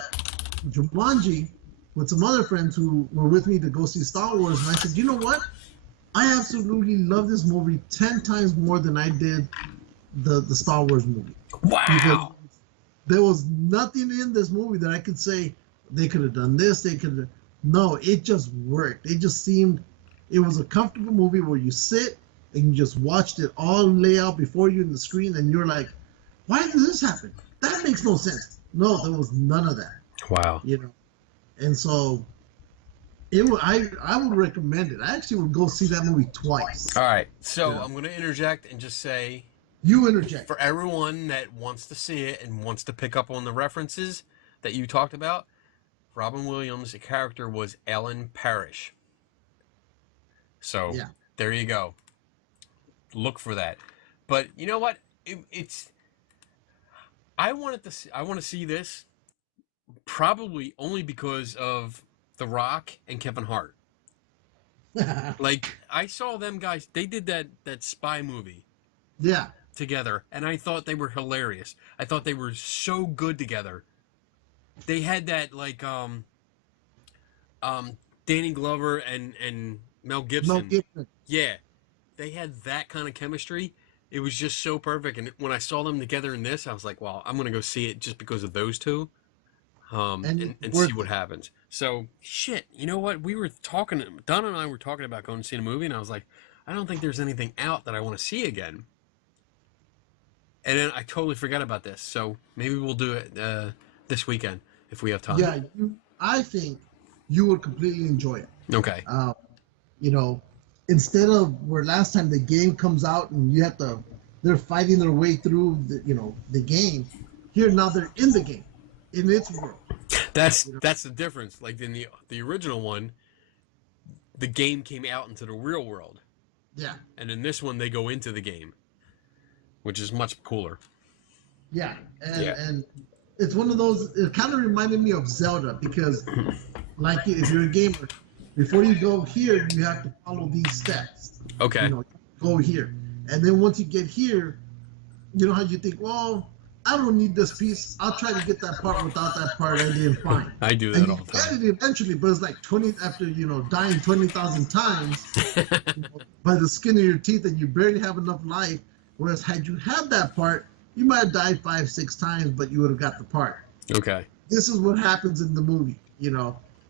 Jumanji with some other friends who were with me to go see Star Wars, and I said, you know what? I absolutely love this movie 10 times more than I did the Star Wars movie. Wow. Because there was nothing in this movie that I could say they could have done this, they could have. No, it just worked. It just seemed, it was a comfortable movie where you sit and you just watched it all lay out before you in the screen, and you're like, why did this happen? That makes no sense. No, there was none of that. Wow. You know, and so I would recommend it. I actually would go see that movie twice. All right. So Yeah. I'm going to interject and just say, You interject. for everyone that wants to see it and wants to pick up on the references that you talked about, Robin Williams' character was Ellen Parrish. So Yeah. there you go. Look for that. But you know what? I want to see this probably only because of The Rock and Kevin Hart. Like, I saw them guys, they did that spy movie Yeah. together, and I thought they were hilarious. I thought they were so good together. They had that, like, Danny Glover and Mel Gibson. No Gibson. Yeah, they had that kind of chemistry. It was just so perfect. And when I saw them together in this, I was like, "Wow, I'm gonna go see it just because of those two, And and it's see worth what it. happens." So shit, you know what? We were talking. Donna and I were talking about going to see a movie, and I was like, I don't think there's anything out that I want to see again. And then I totally forgot about this. So maybe we'll do it this weekend if we have time. Yeah, I think you would completely enjoy it. Okay. You know, instead of where last time the game comes out and you have to, they're fighting their way through the game. Here now they're in the game, in its world. That's the difference. Like in the original one, the game came out into the real world. Yeah. And in this one, they go into the game, which is much cooler. Yeah, and it's one of those. It kind of reminded me of Zelda because, like, if you're a gamer, before you go here, you have to follow these steps. Okay. You know, go here, and then once you get here, you know how you think, well, I don't need this piece. I'll try to get that part without that part, and then fine. I do And that you all the time. get it eventually, but it's like 20 after dying 20,000 times by the skin of your teeth, and you barely have enough life. Whereas had you had that part, you might have died 5-6 times, but you would have got the part. Okay. This is what happens in the movie,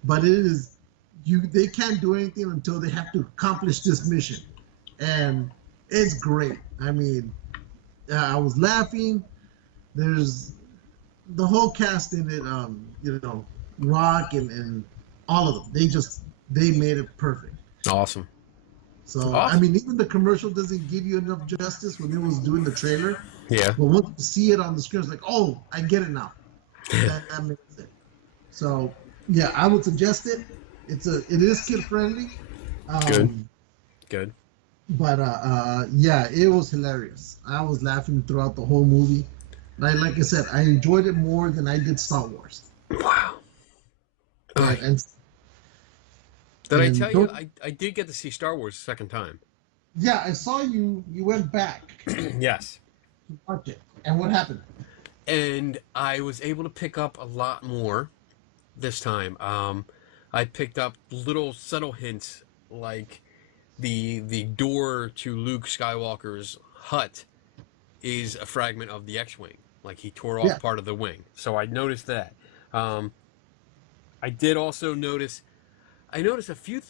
But it is they can't do anything until they have to accomplish this mission, and it's great. I mean, I was laughing. There's the whole cast in it. Rock and all of them. They made it perfect. Awesome. So Awesome. I mean, even the commercial doesn't give you enough justice when it was doing the trailer. Yeah. But once you see it on the screen, it's like, oh, I get it now. That makes it. So yeah, I would suggest it. It is kid friendly. Good. But yeah, it was hilarious. I was laughing throughout the whole movie. Like I said, I enjoyed it more than I did Star Wars. Wow. And Did I tell you I did get to see Star Wars a second time? yeah, I saw you. You went back Yes. to watch it, and what happened? And I was able to pick up a lot more this time. I picked up little subtle hints like the door to Luke Skywalker's hut is a fragment of the X-wing. Like he tore off part of the wing. So I noticed that. I did also notice. I noticed a few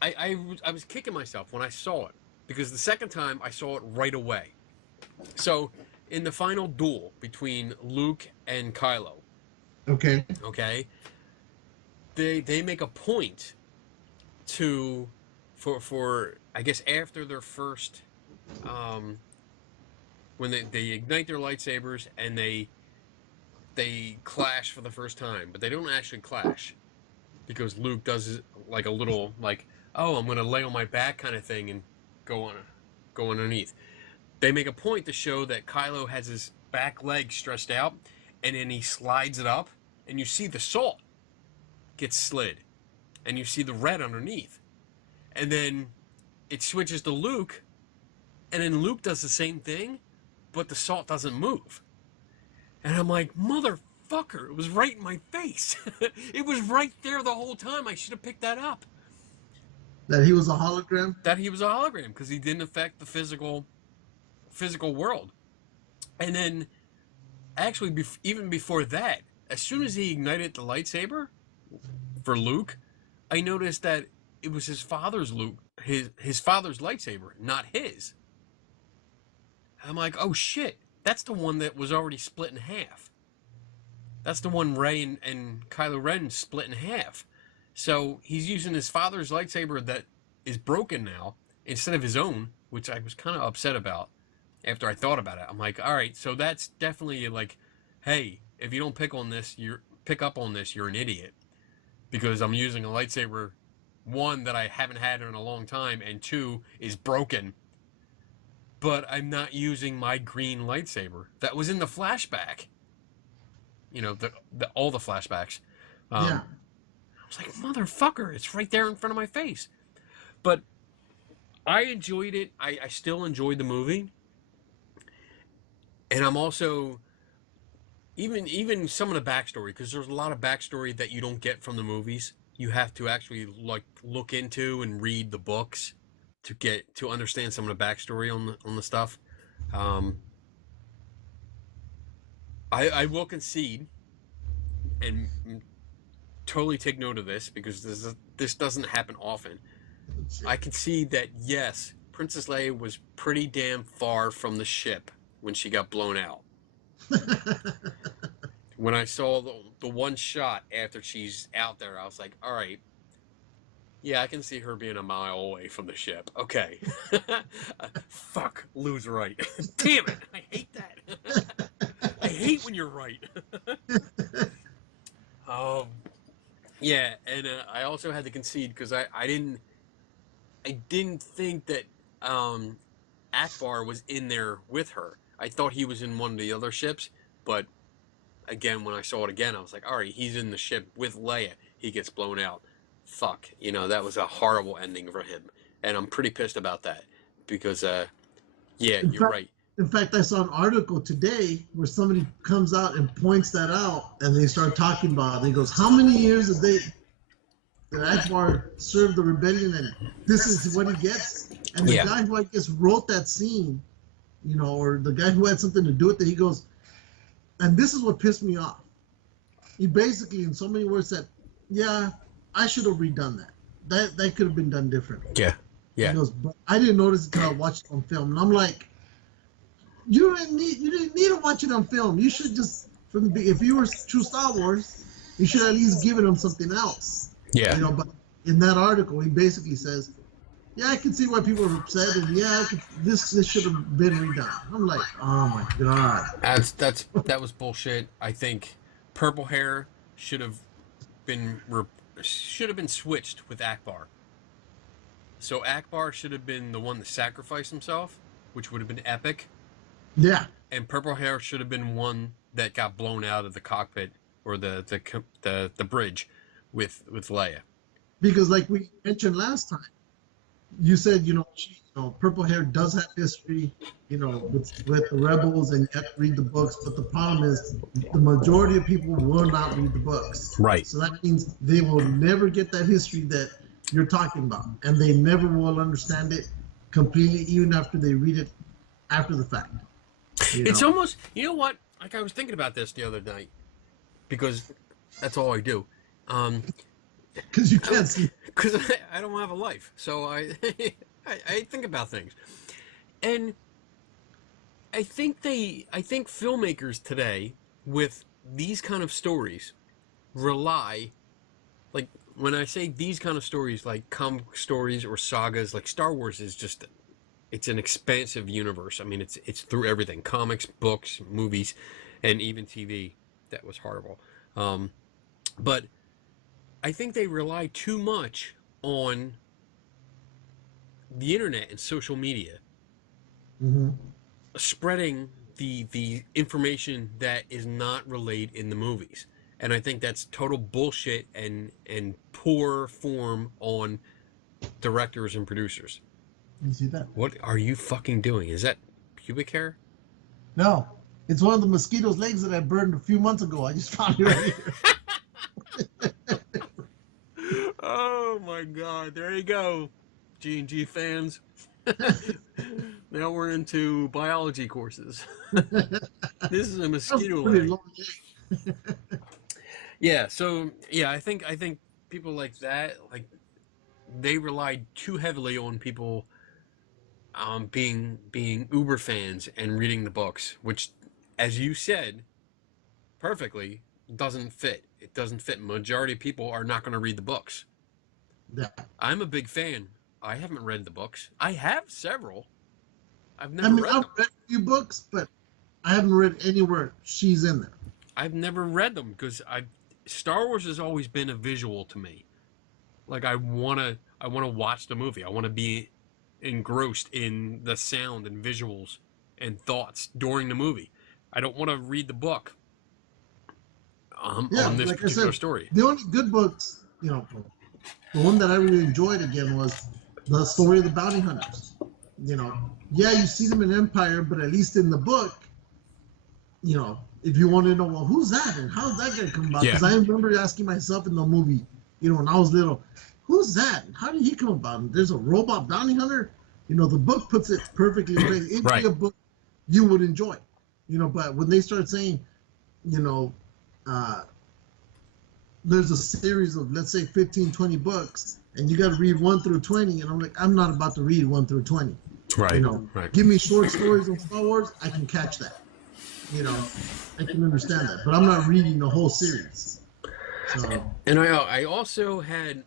I was kicking myself when I saw it because the second time I saw it right away. So in the final duel between Luke and Kylo, Okay. they make a point to for I guess after their first when they ignite their lightsabers and they clash for the first time, but they don't actually clash because Luke does like a little like, oh, I'm gonna lay on my back kind of thing and go underneath. They make a point to show that Kylo has his back leg stretched out, and then he slides it up, and you see the salt gets slid, and you see the red underneath, and then it switches to Luke, and then Luke does the same thing, but the salt doesn't move. And I'm like, motherfucker, it was right in my face. It was right there the whole time. I should have picked that up. That he was a hologram? That he was a hologram because he didn't affect the physical world. And then, actually, even before that, as soon as he ignited the lightsaber for Luke, I noticed that it was his father's his father's lightsaber, not his. I'm like, oh shit, that's the one that was already split in half. That's the one Rey and Kylo Ren split in half. So he's using his father's lightsaber that is broken now instead of his own, which I was kind of upset about after I thought about it. I'm like, all right, so that's definitely like, hey, if you don't pick up on this, you're an idiot. Because I'm using a lightsaber, one, that I haven't had in a long time, and two, is broken. But I'm not using my green lightsaber. That was in the flashback. You know, all the flashbacks. Yeah. I was like, motherfucker, it's right there in front of my face. But I enjoyed it. I still enjoyed the movie. And I'm also, even some of the backstory, because there's a lot of backstory that you don't get from the movies. You have to actually look into and read the books to understand some of the backstory on the stuff. I will concede, and totally take note of this because this doesn't happen often. I can see that, yes, Princess Leia was pretty damn far from the ship when she got blown out. When I saw the one shot after she's out there, I was like, all right, yeah, I can see her being a mile away from the ship. Okay. Fuck, Lou's right. Damn it, I hate that. I hate when you're right. Yeah, and I also had to concede because I didn't think that Akbar was in there with her. I thought he was in one of the other ships, but again, when I saw it again, I was like, all right, he's in the ship with Leia. He gets blown out. Fuck, that was a horrible ending for him, and I'm pretty pissed about that because, yeah, you're right. In fact, I saw an article today where somebody comes out and points that out, and they start talking about it. He goes, how many years did Akbar serve the rebellion, and this is what he gets? And the guy who I guess wrote that scene, or the guy who had something to do with it, he goes, and this is what pissed me off. He basically, in so many words, said, yeah, I should have redone that. That could have been done differently. Yeah, yeah. He goes, but I didn't notice it until I watched it on film. And I'm like, you didn't need to watch it on film. You should just, if you were true Star Wars, you should at least give them something else. Yeah. But in that article, he basically says, yeah, I can see why people are upset, and yeah, this should have been redone. I'm like, oh my god. That was bullshit. I think purple hair should have been switched with Akbar. So Akbar should have been the one to sacrifice himself, which would have been epic. Yeah. And purple hair should have been one that got blown out of the cockpit or the bridge with Leia. Because like we mentioned last time, you said, purple hair does have history, with the rebels, and you have to read the books. But the problem is, the majority of people will not read the books. Right. So that means they will never get that history that you're talking about, and they never will understand it completely, even after they read it after the fact. It's almost, you know what? Like, I was thinking about this the other night because that's all I do. Because you can't see. Because I don't have a life, so I think about things, and I think filmmakers today with these kind of stories rely, like when I say these kind of stories, like comic stories or sagas, like Star Wars is just, it's an expansive universe. I mean, it's through everything: comics, books, movies, and even TV. That was horrible, but I think they rely too much on the internet and social media, spreading the information that is not relayed in the movies. And I think that's total bullshit and poor form on directors and producers. You see that? What are you fucking doing? Is that pubic hair? No. It's one of the mosquito's legs that I burned a few months ago. I just found it right here. Oh my god, there you go, G&G fans. Now we're into biology courses. This is a mosquito leg. Yeah, so yeah, I think people like that, like, they relied too heavily on people being uber fans and reading the books, which, as you said perfectly, doesn't fit. It doesn't fit. Majority of people are not going to read the books. Yeah. I'm a big fan. I haven't read the books. I have several. I've never read them. I've read a few books, but I haven't read anywhere she's in there. I've never read them because Star Wars has always been a visual to me. Like, I wanna watch the movie. I want to be engrossed in the sound and visuals and thoughts during the movie. I don't want to read the book on this like particular story. The only good books, the one that I really enjoyed again was the story of the bounty hunters. Yeah, you see them in Empire, but at least in the book, if you want to know, well, who's that and how did that guy come about? Because I remember asking myself in the movie, when I was little, who's that? And how did he come about? And there's a robot bounty hunter. The book puts it perfectly in place. It'd be a book you would enjoy. But when they start saying, there's a series of, let's say, 15, 20 books, and you got to read 1 through 20, and I'm like, I'm not about to read 1 through 20. Right. You know, Right. give me short stories on Star Wars, I can catch that. You know, I can understand that, but I'm not reading the whole series. So, And I also had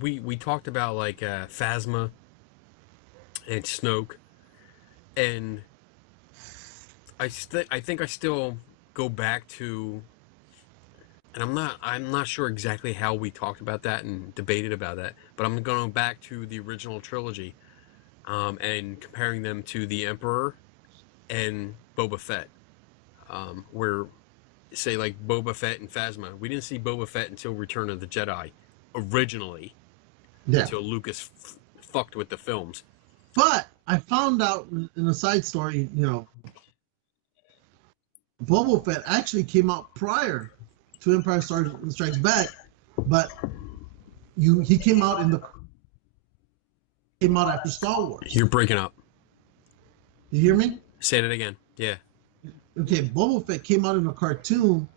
we talked about like Phasma and Snoke, and I think I still go back to, and I'm not sure exactly how we talked about that and debated about that, but I'm going back to the original trilogy, and comparing them to the Emperor and Boba Fett, where say like Boba Fett and Phasma, we didn't see Boba Fett until Return of the Jedi, originally, yeah. until Lucas fucked with the films. But I found out in a side story, you know, Boba Fett actually came out prior to Empire Strikes Back, but he came out after Star Wars. You're breaking up. You hear me? Say that again. Yeah. Okay, Boba Fett came out in a cartoon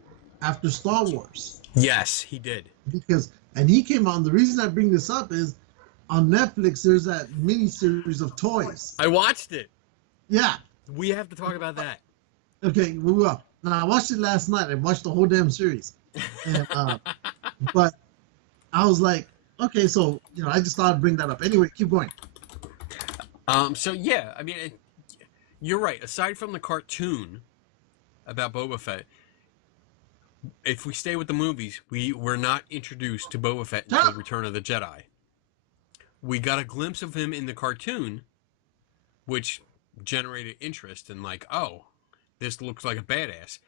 after Star Wars. Yes, he did. And he came out, and the reason I bring this up is on Netflix there's that mini series of toys. I watched it. Yeah. We have to talk about that. Okay, we will. Now I watched it last night. I watched the whole damn series. And but I was like, okay, so you know, I just thought I'd bring that up. Anyway, keep going. So yeah, I mean, you're right. Aside from the cartoon about Boba Fett, if we stay with the movies, we're not introduced to Boba Fett until Return of the Jedi. We got a glimpse of him in the cartoon, which generated interest and like, oh, this looks like a badass.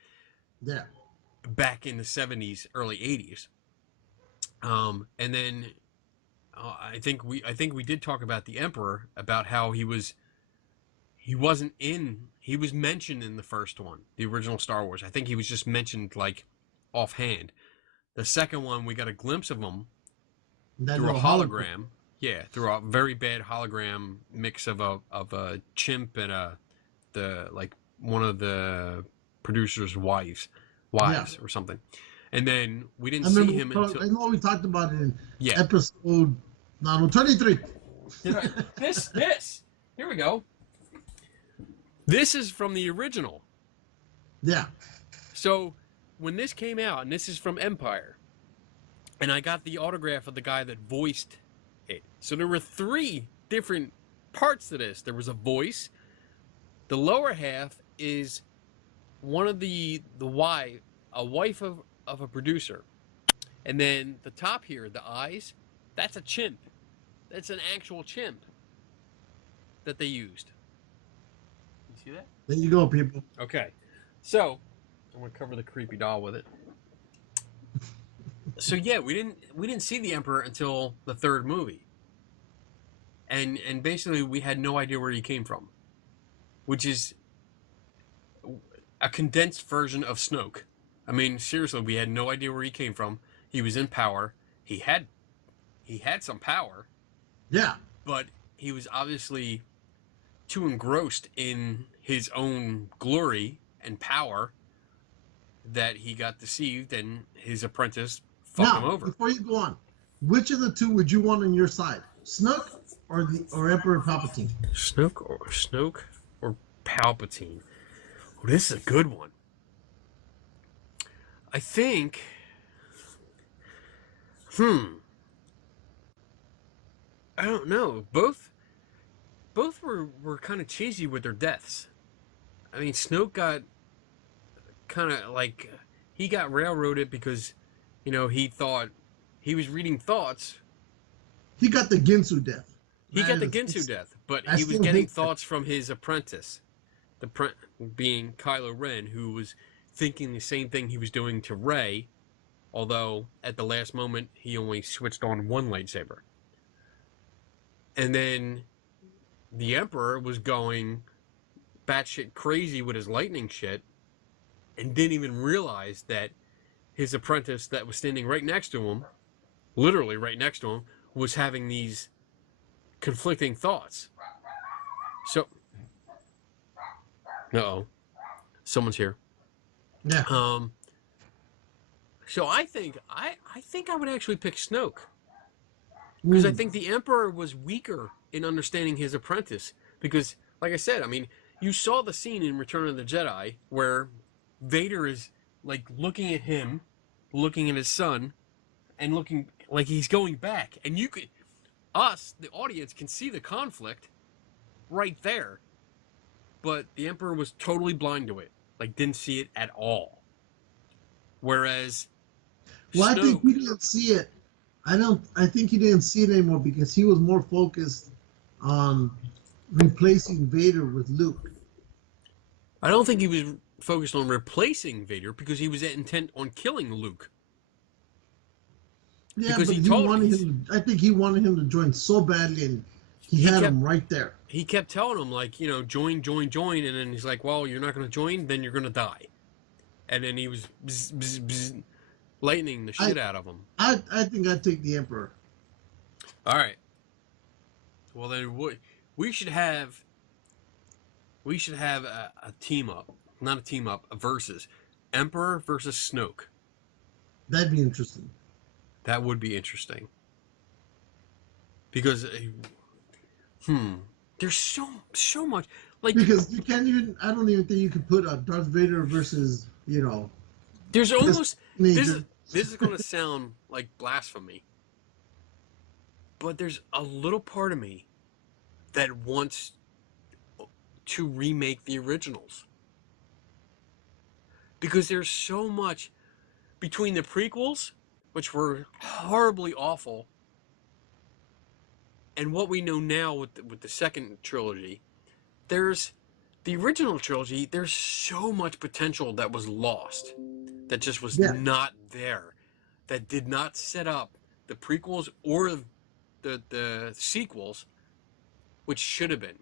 Yeah. Back in the 70s, early 80s. And then I think we did talk about the Emperor, about how he was mentioned in the first one, the original Star Wars. I think he was just mentioned like offhand. The second one, we got a glimpse of him through a hologram. Yeah, through a very bad hologram mix of a chimp and one of the producer's wives or something. And then we didn't see him until... I know we talked about it in episode 23. This. Here we go. This is from the original. Yeah. So when this came out, and this is from Empire, and I got the autograph of the guy that voiced it. So there were 3 different parts to this. There was a voice. The lower half is one of a wife of a producer. And then the top here, the eyes, that's a chimp. That's an actual chimp that they used. You see that? There you go, people. Okay. So, I'm going to cover the creepy doll with it. So yeah, we didn't see the Emperor until the 3rd movie. And basically we had no idea where he came from, which is a condensed version of Snoke. I mean, seriously, we had no idea where he came from. He was in power. He had some power. Yeah. But he was obviously too engrossed in his own glory and power that he got deceived, and his apprentice fucked him over. Before you go on, which of the 2 would you want on your side? Snoke or Emperor Palpatine? Snoke or Palpatine? Well, this is a good one. I think... I don't know. Both were kind of cheesy with their deaths. I mean, Snoke got kind of like... He got railroaded because, you know, he thought... He was reading thoughts. He got the Ginsu death. He got the Ginsu death, but he was getting thoughts from his apprentice. Being Kylo Ren, who was thinking the same thing he was doing to Rey, although at the last moment he only switched on one lightsaber. And then the Emperor was going batshit crazy with his lightning shit, and didn't even realize that his apprentice that was standing right next to him, literally right next to him, was having these conflicting thoughts. So... Uh-oh. Someone's here. Yeah. So I think I would actually pick Snoke because I think the Emperor was weaker in understanding his apprentice. Because, like I said, I mean, you saw the scene in Return of the Jedi where Vader is like looking at him, looking at his son, and looking like he's going back, and you could, us, the audience, can see the conflict right there. But the Emperor was totally blind to it, like didn't see it at all. Whereas Well, I think he Snoke, didn't see it. I think he didn't see it anymore because he was more focused on replacing Vader with Luke. I don't think he was focused on replacing Vader because he was intent on killing Luke. Yeah, Because but he he told wanted him. I think he wanted him to join so badly, and he had kept him right there. he kept telling him like, you know, join, join, join, and then he's like, well, you're not going to join, then you're going to die. And then he was bzz, bzz, bzz, lightning the shit out of him. I think I'd take the Emperor. All right. Well, then we should have a team up, not a team up, a versus Emperor versus Snoke. That'd be interesting. That would be interesting because there's so much like Because you can't even. I don't even think you could put a Darth Vader versus there's almost this teenager. is going to sound like blasphemy, but there's a little part of me that wants to remake the originals because there's so much between the prequels, which were horribly awful, and what we know now with the second trilogy. There's the original trilogy. There's so much potential that was lost, that just was not there, that did not set up the prequels or the sequels, which should have been.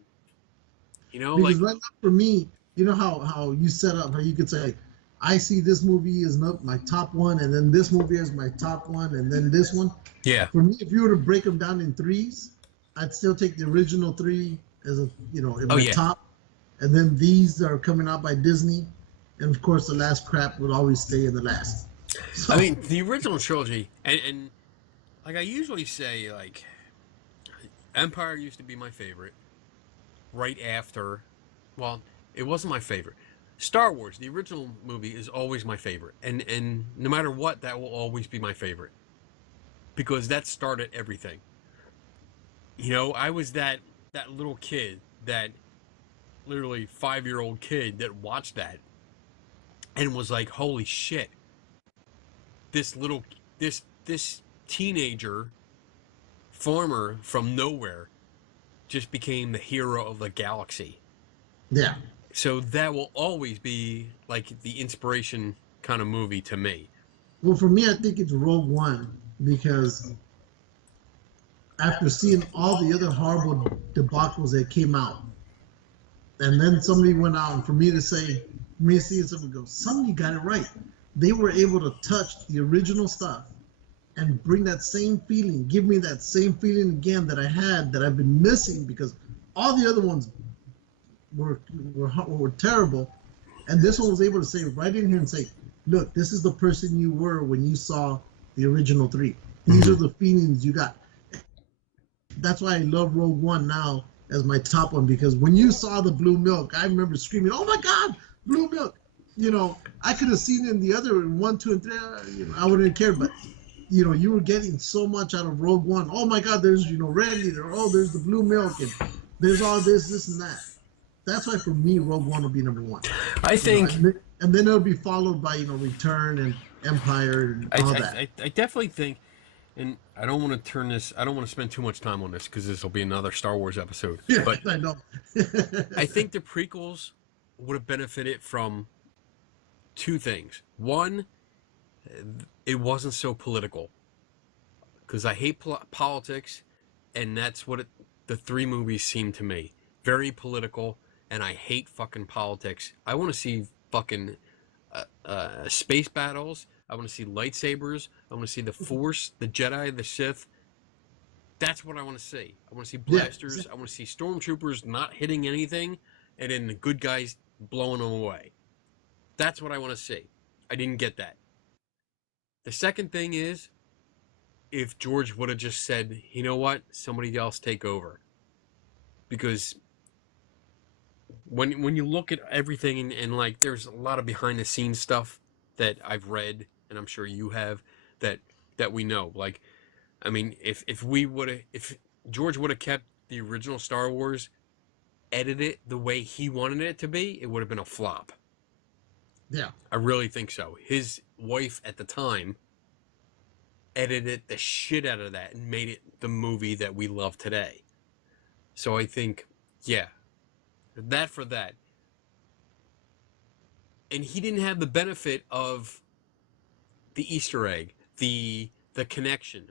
You know, Because like right now for me, you know how you set up how you could say, I see this movie is my top one, and then this movie is my top one, and then this one. yeah, For me, if you were to break them down in threes, I'd still take the original three as in my top, and then these that are coming out by Disney, and of course the last crap would always stay in the last. So, I mean the original trilogy, and like I usually say, like Empire used to be my favorite. Right after, well, it wasn't my favorite. Star Wars, the original movie, is always my favorite, and no matter what, that will always be my favorite because that started everything. You know, I was that little kid, that literally 5-year-old kid that watched that and was like, "Holy shit! This teenager farmer from nowhere just became the hero of the galaxy." yeah. So that will always be like the inspiration kind of movie to me. Well, for me, I think it's Rogue One because after seeing all the other horrible debacles that came out, and then somebody went out, and for me to see someone go, somebody got it right. They were able to touch the original stuff and bring that same feeling, give me that same feeling again that I had that I've been missing because all the other ones were terrible, and this one was able to say right in here and say, look, this is the person you were when you saw the original three. These are the feelings you got. That's why I love Rogue One now as my top one, because when you saw the blue milk, I remember screaming, oh my God, blue milk. I could have seen it in the other in 1, 2, and 3. I wouldn't have cared, but you were getting so much out of Rogue One. Oh my God, there's red leader. Oh, there's the blue milk, and there's all this, and that. That's why for me, Rogue One will be number one. I think, and then it'll be followed by Return and Empire and all that. I definitely think, and I don't want to turn this. I don't want to spend too much time on this because this will be another Star Wars episode. Yeah, but I know. I think the prequels would have benefited from two things. One, it wasn't so political because I hate politics, and that's what the three movies seem to me. Very political, and I hate fucking politics. I want to see fucking space battles. I want to see lightsabers. I want to see the Force, the Jedi, the Sith. That's what I want to see. I want to see blasters. Yeah. I want to see stormtroopers not hitting anything, and then the good guys blowing them away. That's what I want to see. I didn't get that. The second thing is, if George would have just said, you know what, somebody else take over. Because when you look at everything and like there's a lot of behind the scenes stuff that I've read and I'm sure you have that we know. Like, I mean, if George would have kept the original Star Wars, edited it the way he wanted it to be, it would have been a flop. Yeah. I really think so. His wife at the time edited the shit out of that and made it the movie that we love today. So I think, yeah, that for that. And he didn't have the benefit of the Easter egg, the connection.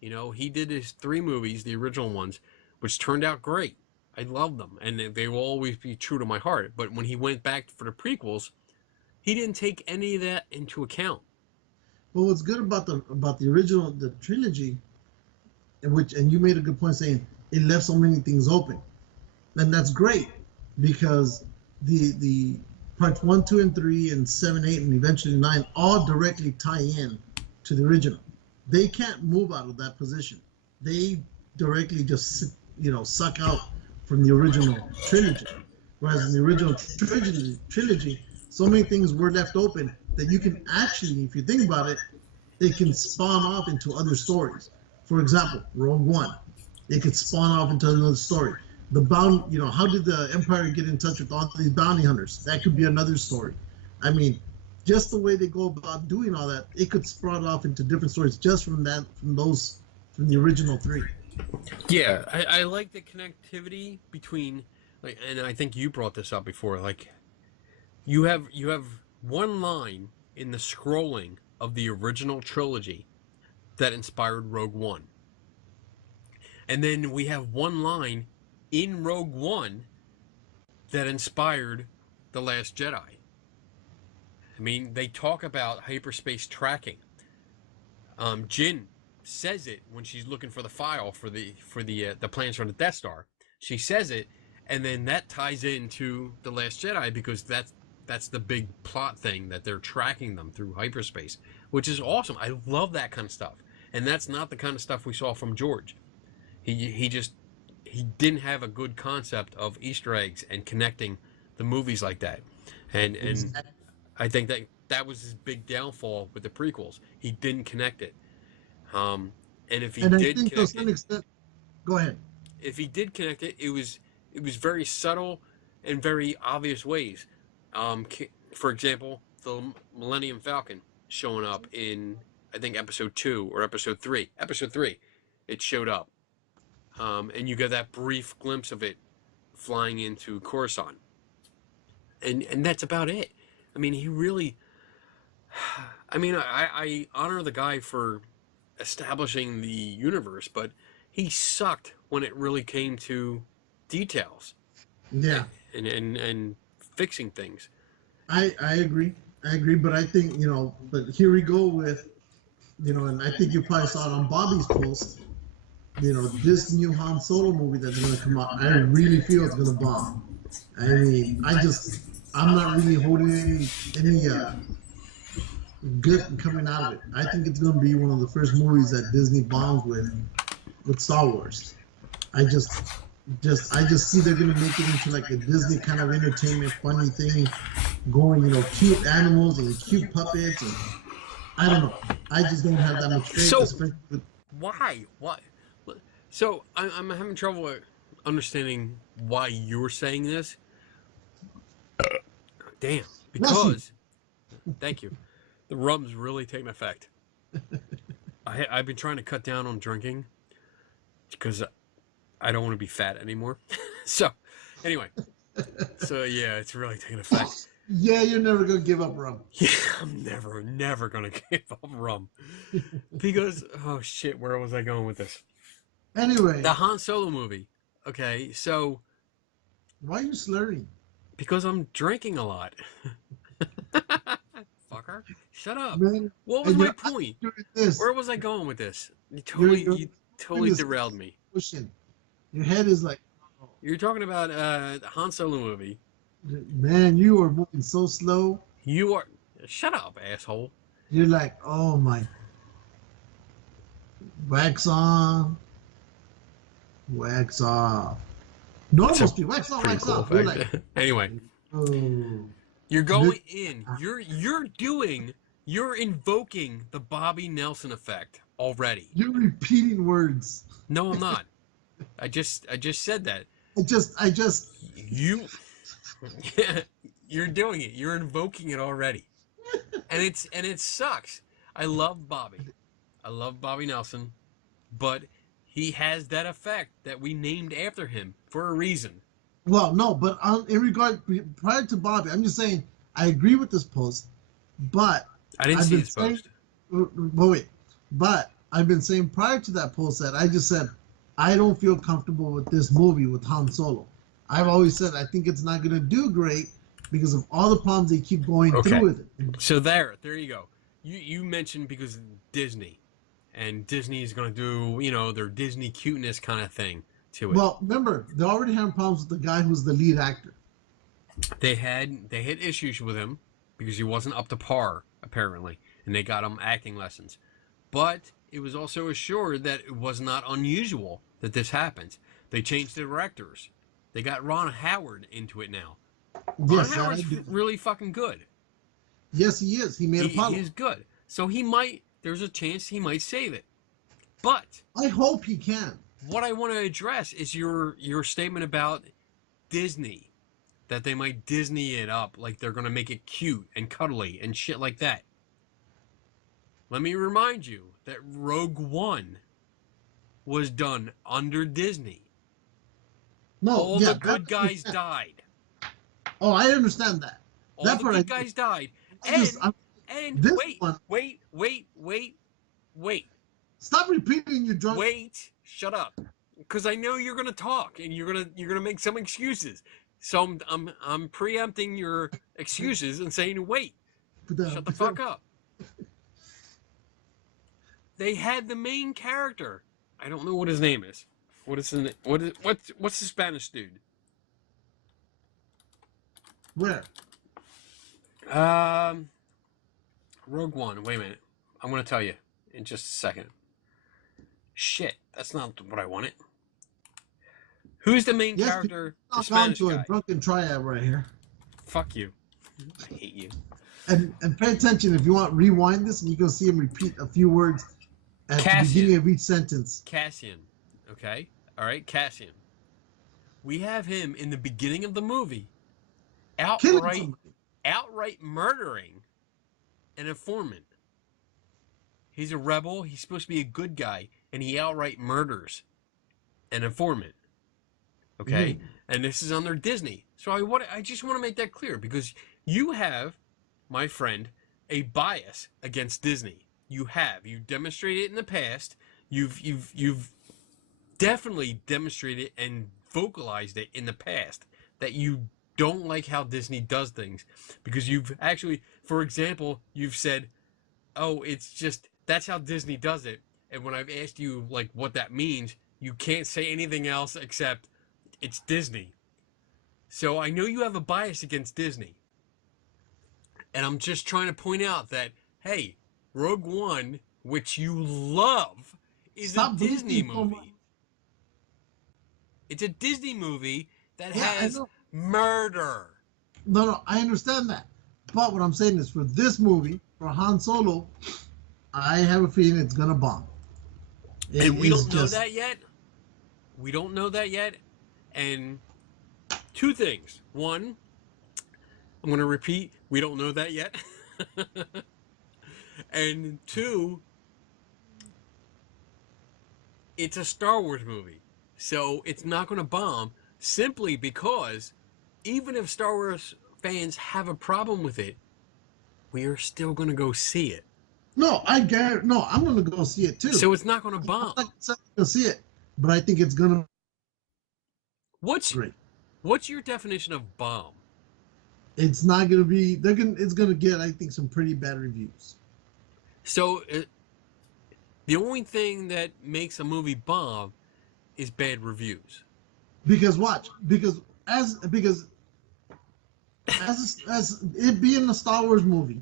You know, he did his 3 movies, the original ones, which turned out great. I loved them, and they will always be true to my heart. But when he went back for the prequels, he didn't take any of that into account. Well, what's good about the original, the trilogy, and you made a good point saying it left so many things open, and that's great because the parts 1, 2, and 3, and 7, 8, and eventually 9 all directly tie in to the original. They can't move out of that position. They directly just suck out from the original trilogy. Whereas in the original trilogy, so many things were left open that you can actually, if you think about it, it can spawn off into other stories. For example, Rogue One, it could spawn off into another story. How did the Empire get in touch with all these bounty hunters? That could be another story. I mean, just the way they go about doing all that, it could sprout off into different stories just from the original 3. Yeah, I like the connectivity between, like, and I think you brought this up before. Like, you have one line in the scrolling of the original trilogy that inspired Rogue One, and then we have one line in Rogue One that inspired The Last Jedi. I mean, they talk about hyperspace tracking. Jyn says it when she's looking for the file for the plans for the Death Star. She says it, and then that ties into The Last Jedi because that's the big plot thing, that they're tracking them through hyperspace, which is awesome. I love that kind of stuff, and that's not the kind of stuff we saw from George. He didn't have a good concept of Easter eggs and connecting the movies like that, and I think that was his big downfall with the prequels. He didn't connect it. And if he did connect it, to some extent, go ahead. If he did connect it, it was very subtle and very obvious ways. For example, the Millennium Falcon showing up in, I think, episode 2 or episode 3. Episode 3, it showed up, and you get that brief glimpse of it flying into Coruscant, and that's about it. I mean, he really. I mean, I honor the guy for establishing the universe, but he sucked when it really came to details. Yeah. And fixing things. I agree, but I think, but here we go with, and I think you probably saw it on Bobby's post, this new Han Solo movie that's going to come out, I really feel it's going to bomb. I mean, I'm not really holding any good coming out of it. I think it's going to be one of the first movies that Disney bombs with Star Wars. I just see they're going to make it into like a Disney kind of entertainment funny thing, going, cute animals and cute puppets, and I don't know. I just don't have that much faith. So why? So I'm having trouble understanding why you're saying this. Damn, because thank you. The rum's really taking effect. I've been trying to cut down on drinking because I don't want to be fat anymore. So, anyway. So, yeah, it's really taking effect. Yeah, you're never going to give up rum. Yeah, I'm never going to give up rum. Because, oh shit, where was I going with this? Anyway. The Han Solo movie. Okay, so. Why are you slurring? Because I'm drinking a lot. Fucker. Shut up. Man, what was my point? Where was I going with this? You totally derailed me. Pushing. Your head is like... Oh. You're talking about the Han Solo movie. Man, you are moving so slow. You are... Shut up, asshole. You're like, oh my, wax on, wax off. That's Normal a speed, wax on, pretty wax cool off. You're effect. like, Anyway, oh. you're Mid- going in. You're invoking the Bobby Nelson effect already. You're repeating words. No, I'm not. I just said that. I just. You you're doing it. You're invoking it already. And it sucks. I love Bobby. I love Bobby Nelson, but he has that effect that we named after him for a reason. Well, no, but in regard prior to Bobby, I'm just saying I agree with this post, but I didn't I've see been his saying, post. wait, but I've been saying prior to that post that I just said I don't feel comfortable with this movie with Han Solo. I've always said I think it's not going to do great because of all the problems they keep going Okay. through with it. So there you go. You mentioned because of Disney, and Disney is going to do their Disney cuteness kind of thing to it. Well, remember they already had problems with the guy who's the lead actor. They had issues with him because he wasn't up to par apparently, and they got him acting lessons. But it was also assured that it was not unusual that this happens. They changed the directors. They got Ron Howard into it now. Yes, Ron Howard's really fucking good. Yes, he is. He made Apollo. He is good. So there's a chance he might save it. But I hope he can. what I want to address is your statement about Disney. That they might Disney it up, like they're going to make it cute and cuddly and shit like that. Let me remind you that Rogue One was done under Disney. No, All yeah, the good guys died. Oh, I understand that. All the good guys died. And this wait, one- wait. Stop repeating your drunk. Wait, shut up. Because I know you're gonna talk and you're gonna make some excuses. So I'm preempting your excuses and saying wait. Shut the fuck up. They had the main character. I don't know what his name is. What's the Spanish dude? Where? Rogue One. Wait a minute. I'm gonna tell you in just a second. Shit, that's not what I wanted. Who's the main character? The Spanish to guy. a drunken triad right here. Fuck you. I hate you. And pay attention if you want. Rewind this, and you can see him repeat a few words at the beginning of each sentence. Cassian. Okay. All right, Cassian. We have him in the beginning of the movie, outright murdering an informant. He's a rebel. He's supposed to be a good guy, and he outright murders an informant. Okay, and this is under Disney. So I just want to make that clear because you have, my friend, a bias against Disney. You demonstrated it in the past. You've definitely demonstrated and vocalized it in the past that you don't like how Disney does things because you've actually, for example, you've said, "Oh, it's just that's how Disney does it." And when I've asked you like what that means, you can't say anything else except it's Disney. So I know you have a bias against Disney. And I'm just trying to point out that, hey, Rogue One, which you love, is a Disney movie. It's a Disney movie that has murder. No, I understand that. But what I'm saying is for this movie, for Han Solo, I have a feeling it's going to bomb. And we don't know that yet. We don't know that yet. And two things. One, I'm going to repeat, we don't know that yet. And two, it's a Star Wars movie. So it's not going to bomb simply because even if Star Wars fans have a problem with it, we are still going to go see it. No, I'm going to go see it too. So it's not going to bomb. I'm not going to see it, but I think it's going to. What's your definition of bomb? It's not going to be. It's going to get, I think, some pretty bad reviews. So the only thing that makes a movie bomb is bad reviews. Because as it being a Star Wars movie,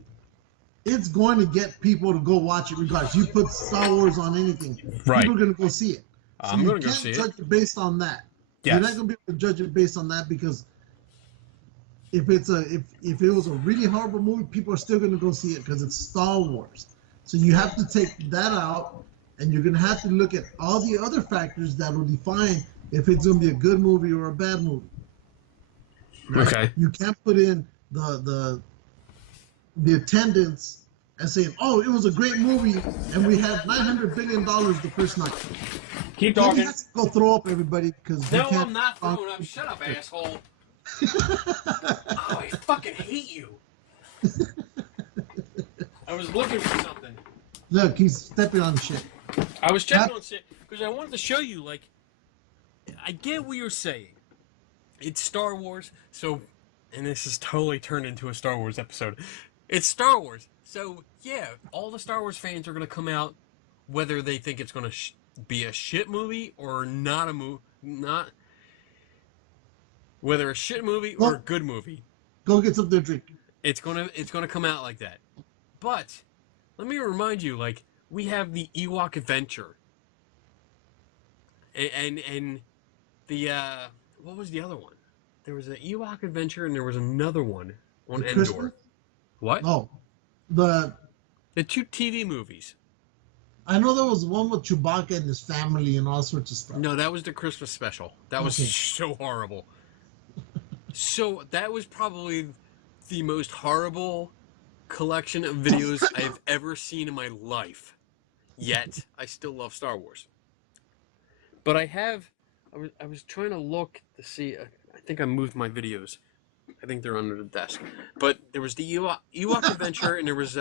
it's going to get people to go watch it regardless. You put Star Wars on anything, Right. people are going to go see it. So I'm you going to go can't see judge it. it based on that. Yes. You're not going to be able to judge it based on that because if it was a really horrible movie, people are still going to go see it because it's Star Wars. So you have to take that out, and you're going to have to look at all the other factors that will define if it's going to be a good movie or a bad movie. Right? Okay. You can't put in the attendance and saying, "Oh, it was a great movie, and we had $900 billion the first night." Keep Then talking. you have to go throw up everybody because No, I'm not throwing up. Shut up, asshole. Oh, I fucking hate you. I was looking for something. Look, he's stepping on shit. I was checking on shit because I wanted to show you, like, I get what you're saying. It's Star Wars, so, and this is totally turned into a Star Wars episode. It's Star Wars, so, yeah, all the Star Wars fans are going to come out whether they think it's going to be a shit movie or not a movie, whether a shit movie or a good movie. Go get something to drink. It's gonna come out like that. But let me remind you, like, we have the Ewok Adventure, and the what was the other one? There was an Ewok Adventure, and there was another one on The Endor. Christmas? What? Oh, the 2 TV movies. I know there was one with Chewbacca and his family and all sorts of stuff. No, that was the Christmas special. That was so horrible. So that was probably the most horrible collection of videos I've ever seen in my life. Yet, I still love Star Wars. But I was trying to look to see, I think I moved my videos. I think they're under the desk. But there was the Ewok Adventure, and there was,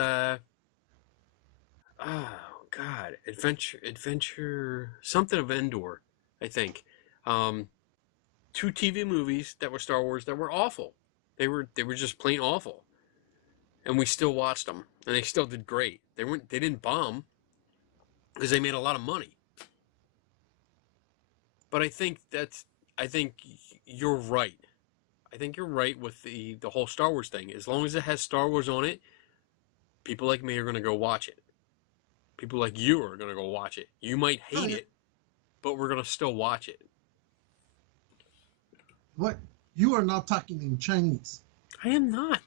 Adventure, something of Endor, I think. 2 TV movies that were Star Wars that were awful. They were just plain awful. And we still watched them, and they still did great. They didn't bomb because they made a lot of money. But I think you're right. I think you're right with the whole Star Wars thing. As long as it has Star Wars on it, people like me are going to go watch it. People like you are going to go watch it. You might hate it, but we're going to still watch it. What? You are not talking in Chinese. I am not.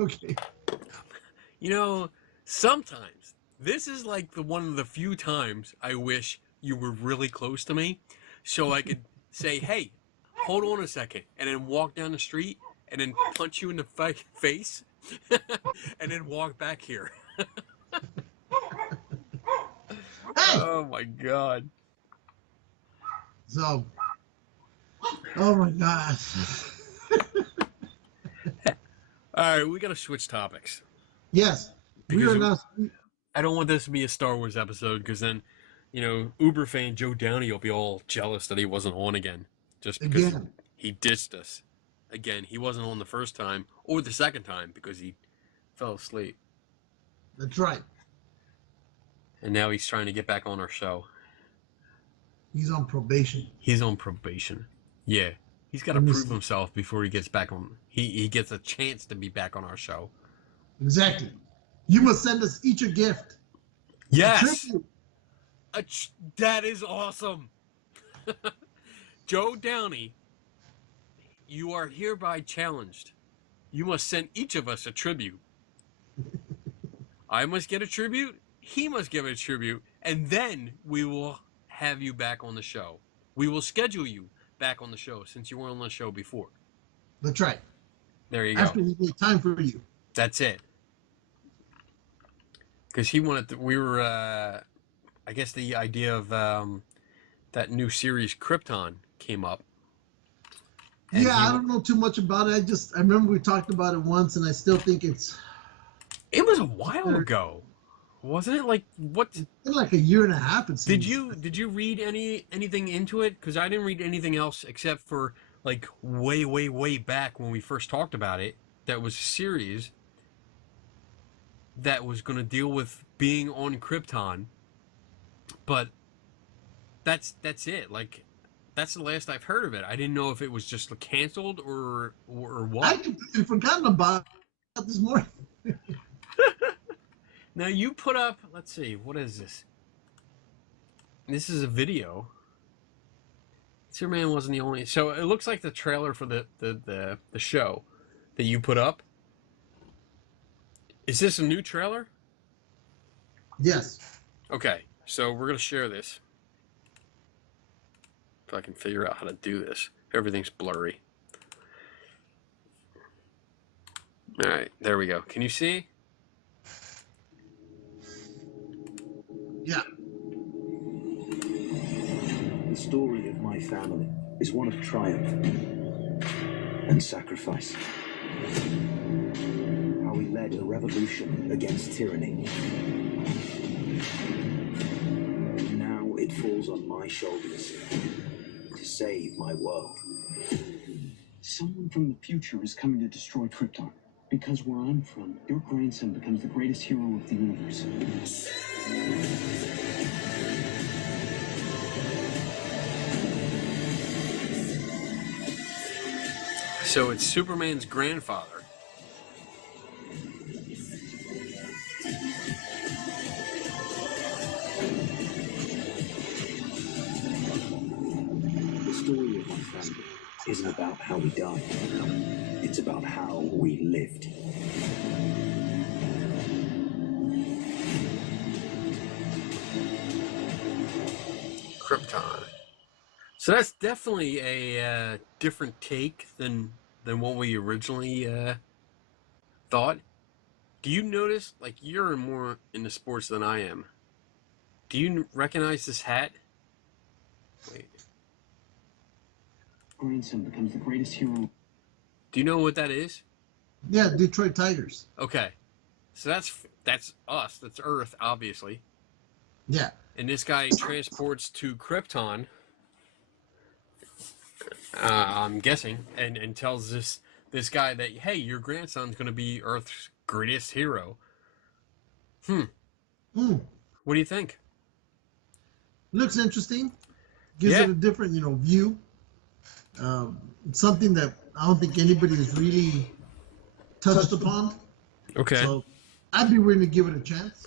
Okay. You know, sometimes this is like one of the few times I wish you were really close to me so I could say, "Hey, hold on a second," and then walk down the street and then punch you in the face and then walk back here. Hey! Oh my God. So, oh my God. All right, we got to switch topics. Yes. We Because are not. I don't want this to be a Star Wars episode because then, Uber fan Joe Downey will be all jealous that he wasn't on again. Just because he ditched us. Again, he wasn't on the first time or the second time because he fell asleep. That's right. And now he's trying to get back on our show. He's on probation. He's on probation. Yeah. He's got to prove himself before he gets back on. He gets a chance to be back on our show. Exactly. You must send us each a gift. Yes. That is awesome. Joe Downey, you are hereby challenged. You must send each of us a tribute. I must get a tribute. He must give a tribute. And then we will have you back on the show. We will schedule you back on the show since you weren't on the show before. That's right. There you go. After we make time for you. That's it. Because he wanted to, we were, I guess the idea of that new series Krypton came up. Yeah, I don't know too much about it. I remember we talked about it once, and I still think it was a while ago. Wasn't it like what? It's been like a year and a half. It seems. Did you read anything into it? Because I didn't read anything else except for like way back when we first talked about it. That was a series that was going to deal with being on Krypton, but that's it. Like that's the last I've heard of it. I didn't know if it was just canceled or I what. completely forgotten about it this morning. Now you put up. Let's see. What is this? This is a video. Superman wasn't the only. So it looks like the trailer for the show that you put up. Is this a new trailer? Yes. Okay, so we're gonna share this. If I can figure out how to do this. Everything's blurry. All right, there we go. Can you see? Yeah. The story of my family is one of triumph and sacrifice. How we led a revolution against tyranny. Now it falls on my shoulders to save my world. Someone from the future is coming to destroy Krypton. Because where I'm from, your grandson becomes the greatest hero of the universe. So it's Superman's grandfather. The story of my family isn't about how we died. It's about how we lived. Krypton. So that's definitely a different take than what we originally thought. Do you notice, like, you're more into sports than I am? Do you recognize this hat? Wait. Grandson becomes the greatest hero. Do you know what that is? Yeah, Detroit Tigers. Okay. So that's us. That's Earth, obviously. Yeah. And this guy transports to Krypton, I'm guessing, and tells this guy that, hey, your grandson's going to be Earth's greatest hero. What do you think? Looks interesting. Gives Yeah. it a different, view. Something that I don't think anybody has really touched upon. Okay. So I'd be willing to give it a chance.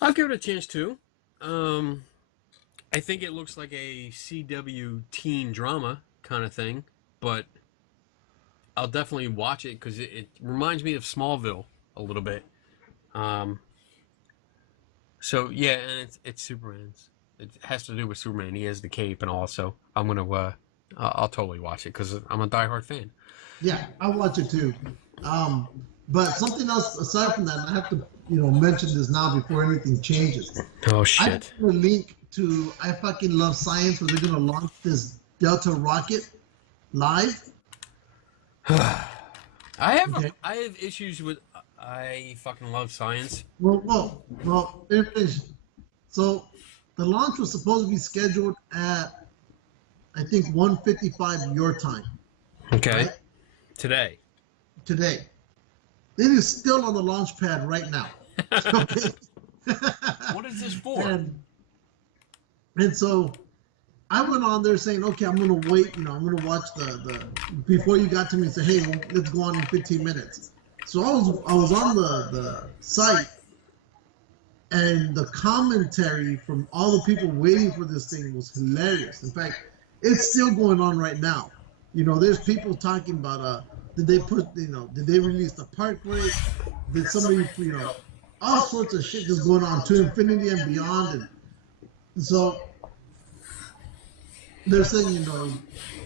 I'll give it a chance too. I think it looks like a CW teen drama kind of thing, but I'll definitely watch it because it reminds me of Smallville a little bit. So yeah, and it's Superman's. It has to do with Superman. He has the cape and all. So I'm gonna I'll totally watch it because I'm a diehard fan. Yeah, I'll watch it too. But something else aside from that, I have to, mention this now before anything changes. Oh I shit! put a link to I Fucking Love Science where they're gonna launch this Delta rocket live. I have Okay. I have issues with I fucking love science. Well, so the launch was supposed to be scheduled at, I think, 1:55 your time. Okay. Right? Today. Today. It is still on the launch pad right now. Okay. What is this for? And so I went on there saying, okay, I'm gonna wait. I'm gonna watch the before you got to me and say, hey, well, let's go on in 15 minutes. So I was on the site, and the commentary from all the people waiting for this thing was hilarious. In fact, it's still going on right now. There's people talking about did they release the park rate? Did somebody all sorts of shit just going on to infinity and beyond, and so they're saying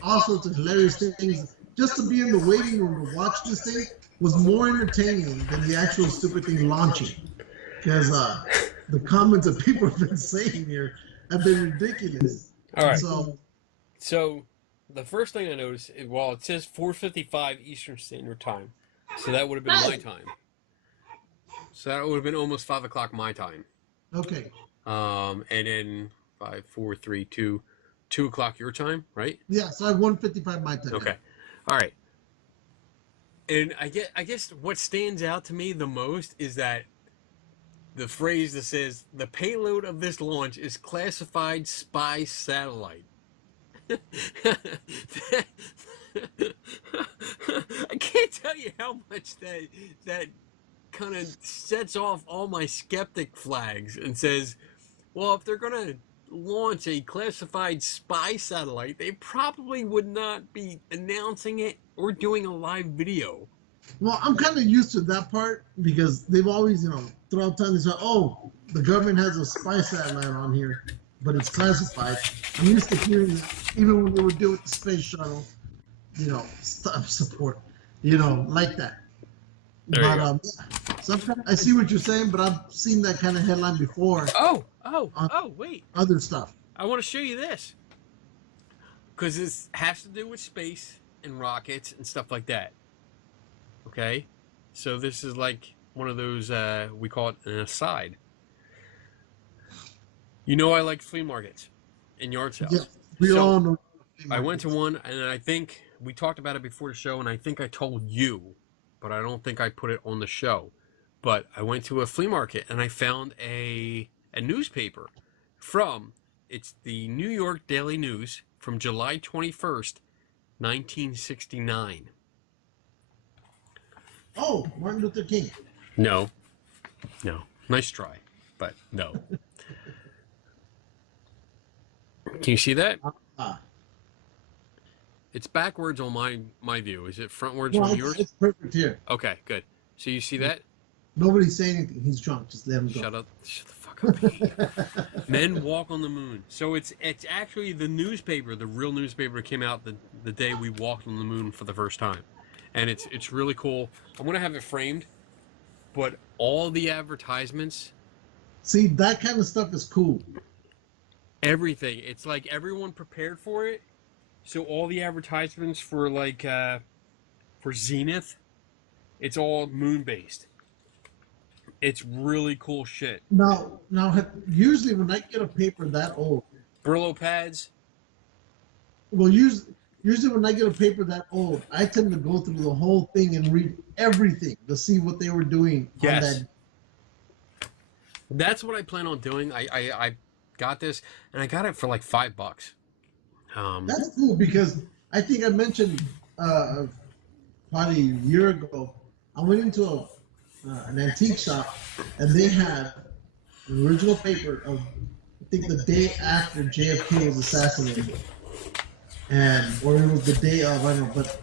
all sorts of hilarious things. Just to be in the waiting room to watch this thing was more entertaining than the actual stupid thing launching, because the comments that people have been saying here have been ridiculous. All right. So the first thing I noticed, well, it says 4:55 Eastern Standard Time, so that would have been my time. So that would have been almost 5 o'clock my time. okay. And then 5, 4, 3, 2 o'clock your time, right? Yeah, so I have 1:55 my time. Okay. All right. And I guess what stands out to me the most is that the phrase that says the payload of this launch is classified spy satellite. I can't tell you how much that kind of sets off all my skeptic flags and says, well, if they're going to launch a classified spy satellite, they probably would not be announcing it or doing a live video. Well, I'm kind of used to that part because they've always, throughout time they say, "Oh, the government has a spy satellite on here, but it's classified." I'm used to hearing that, even when they would do it with the space shuttle, stuff support, like that. There you But go. sometimes I see what you're saying, but I've seen that kind of headline before. Wait. Other stuff. I want to show you this. Because this has to do with space and rockets and stuff like that. Okay? So this is like one of those, we call it an aside. You know I like flea markets and yard sales. Yeah, we all know. I went to one, and I think we talked about it before the show, and I think I told you, but I don't think I put it on the show. But I went to a flea market, and I found a newspaper it's the New York Daily News from July 21st, 1969. Oh, Martin Luther King. No. Nice try, but no. Can you see that? It's backwards on my view. Is it frontwards Well, from yours? it's perfect here. Okay, good. So you see that? Nobody's saying anything. He's drunk. Just let him go. Shut up. Shut the fuck up. Pete. Men walk on the moon. So it's actually the newspaper, the real newspaper came out the day we walked on the moon for the first time. And it's really cool. I'm going to have it framed, but all the advertisements. See, that kind of stuff is cool. Everything. It's like everyone prepared for it. So all the advertisements for for Zenith, it's all moon based. It's really cool shit. Now, usually when I get a paper that old, Brillo pads. well, usually when I get a paper that old, I tend to go through the whole thing and read everything to see what they were doing on Yes. that. That's what I plan on doing. I got this, and I got it for like $5. That's cool because I think I mentioned probably a year ago, I went into an antique shop and they had an original paper of, I think, the day after JFK was assassinated, or it was the day of, I don't know, but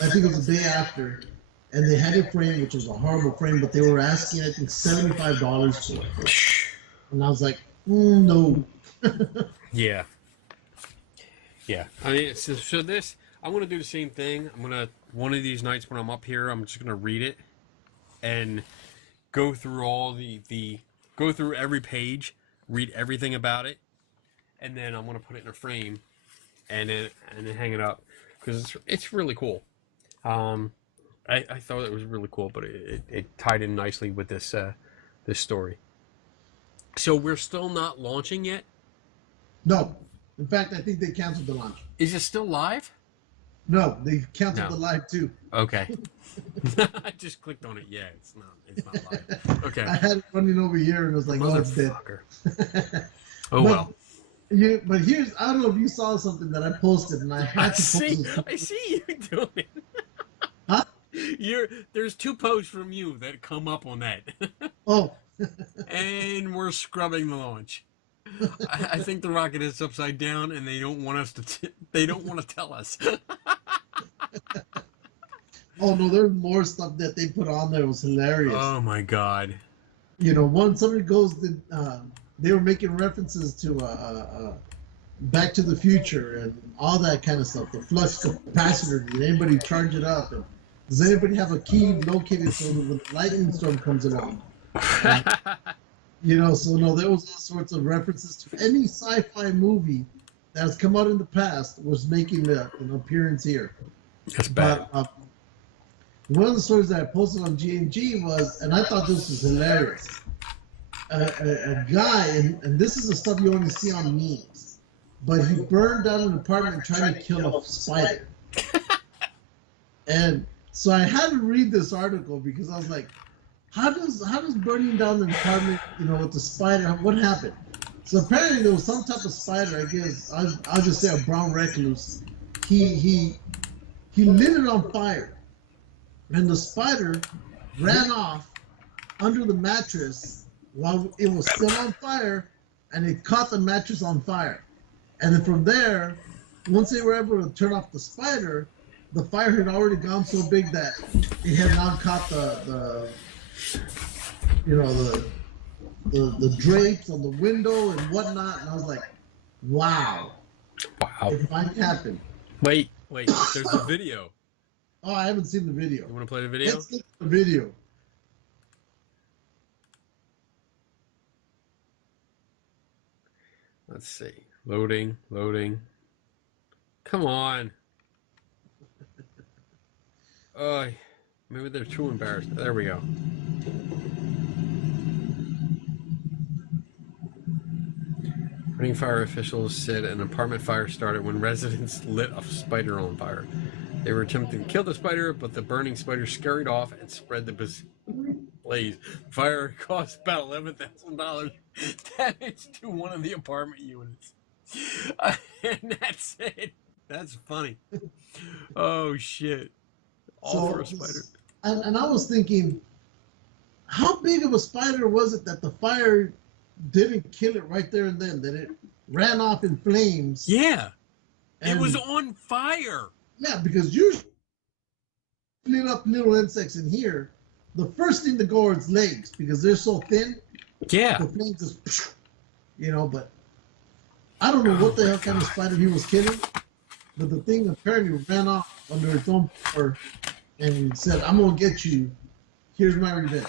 I think it was the day after, and they had it framed, which was a horrible frame, but they were asking, I think, $75 for it, and I was like, no. Yeah. I mean, so this, I'm going to do the same thing. One of these nights when I'm up here, I'm just going to read it and go through all go through every page, read everything about it, and then I'm going to put it in a frame and then hang it up because it's really cool. I thought it was really cool, but it tied in nicely with this story. So we're still not launching yet? No. In fact, I think they canceled the launch. Is it still live? No, they canceled No. the live too. Okay. I just clicked on it. Yeah, it's not live. Okay. I had it running over here and it was like, oh, it's dead. Motherfucker. Oh well. Yeah, but I don't know if you saw something that I posted and I had to post it. I see you doing it. Huh? There's 2 posts from you that come up on that. Oh. And we're scrubbing the launch. I think the rocket is upside down, and they don't want us to. They don't want to tell us. Oh no, there's more stuff that they put on there. It was hilarious. Oh my god. Somebody goes they were making references to Back to the Future and all that kind of stuff. The flux capacitor. Did anybody charge it up? And does anybody have a key located so that when the lightning storm comes along? So no, there was all sorts of references to any sci-fi movie that has come out in the past was making an appearance here. That's bad. But one of the stories that I posted on G&G was, and I thought this was hilarious, a guy, and this is the stuff you only see on memes, but he burned down an apartment trying to kill a spider. And so I had to read this article because I was like, how does burning down the apartment, with the spider, what happened? So apparently there was some type of spider. I guess I'll just say a brown recluse. He lit it on fire, and the spider ran off under the mattress while it was still on fire, and it caught the mattress on fire. And then from there, once they were able to turn off the spider, the fire had already gone so big that it had now caught the you know the drapes on the window and whatnot. And I was like, wow, Wow. it might happen. Wait. There's a video. Oh, I haven't seen the video. You want to play the video? Let's get the video. Let's see. Loading. Come on. Maybe they're too embarrassed. There we go. Running fire officials said an apartment fire started when residents lit a spider on fire. They were attempting to kill the spider, but the burning spider scurried off and spread the blaze. Fire cost about $11,000 damage to one of the apartment units. And that's it. That's funny. Oh, shit. All for a spider. And I was thinking, how big of a spider was it that the fire didn't kill it right there and then? That it ran off in flames? Yeah. And, it was on fire. Yeah, because usually lit up little insects in here, the first thing to go are its legs because they're so thin. Yeah. The flames just, but I don't know what the hell kind of spider he was killing, but the thing apparently ran off under its own power and said, I'm going to get you. Here's my revenge.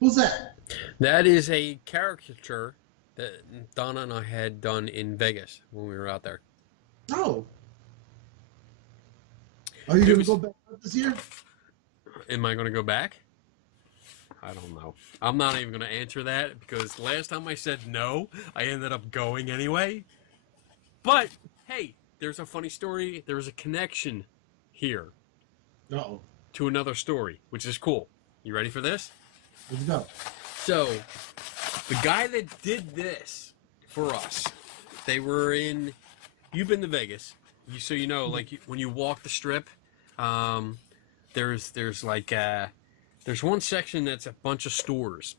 Who's that? That is a caricature that Donna and I had done in Vegas when we were out there. Oh. Are you going to go back out this year? Am I going to go back? I don't know. I'm not even going to answer that because last time I said no, I ended up going anyway. But, hey, there's a funny story. There was a connection here Uh-oh. to another story, which is cool. You ready for this? Let's go. So, the guy that did this for us, they were in, you've been to Vegas, so you know, like when you walk the strip, there's one section that's a bunch of stores.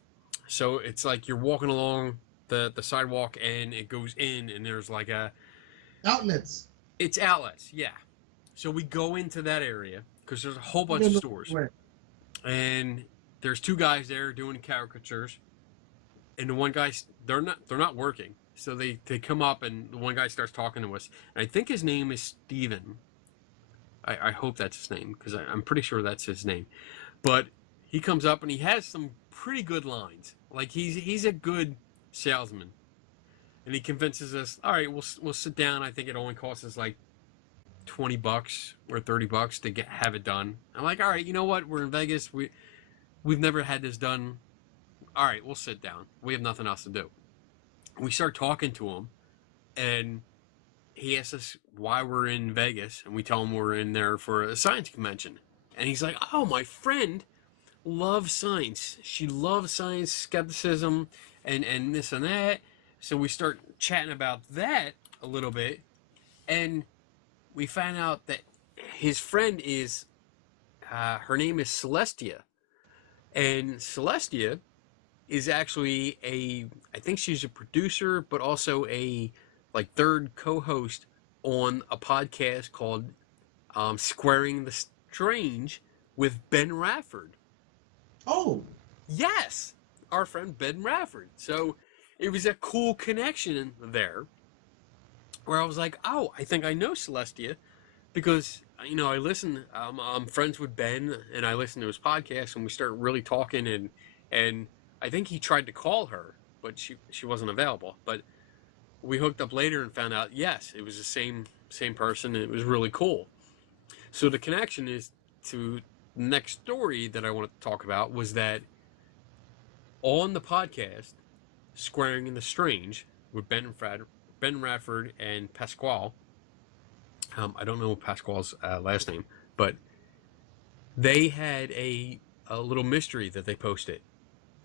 So it's like you're walking along the sidewalk and it goes in and there's like outlets. It's outlets, yeah. So we go into that area because there's a whole bunch of stores. And there's two guys there doing caricatures. And the one guy, they're not working. So they come up and the one guy starts talking to us. And I think his name is Steven. I hope that's his name because I'm pretty sure that's his name. But he comes up and he has some pretty good lines. Like he's a good salesman. And he convinces us, all right, we'll sit down. I think it only costs us like $20 or $30 to have it done. I'm like, all right, you know what? We're in Vegas. We've never had this done. All right, we'll sit down. We have nothing else to do. We start talking to him, and he asks us why we're in Vegas, and we tell him we're in there for a science convention. And he's like, oh, my friend loves science. She loves science, skepticism, and this and that. So we start chatting about that a little bit, and we find out that his friend is, her name is Celestia. And Celestia is actually I think she's a producer, but also a third co-host on a podcast called Squaring the Strange with Ben Rafford. Oh. Yes, our friend Ben Rafford. So it was a cool connection there where I was like, oh, I think I know Celestia because, I listen, I'm friends with Ben and I listen to his podcast and we start really talking and I think he tried to call her, but she wasn't available. But we hooked up later and found out, yes, it was the same person and it was really cool. So the connection is to the next story that I want to talk about was that on the podcast, Squaring the Strange with Ben Rafford and Pasquale. I don't know Pasquale's last name, but they had a little mystery that they posted.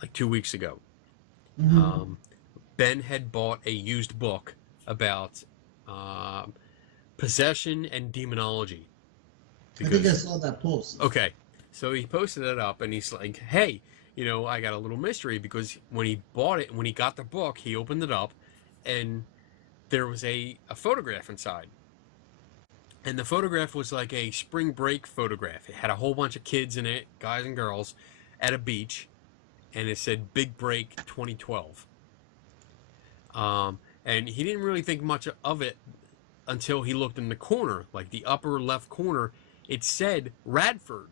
like 2 weeks ago. Mhm. Ben had bought a used book about possession and demonology. I think I saw that post. Okay, so he posted it up, and he's like, "Hey, I got a little mystery because when he bought it, when he got the book, he opened it up, and there was a photograph inside, and the photograph was like a spring break photograph. It had a whole bunch of kids in it, guys and girls, at a beach, and it said Big Break 2012. And he didn't really think much of it until he looked in the corner, like the upper left corner. It said Radford.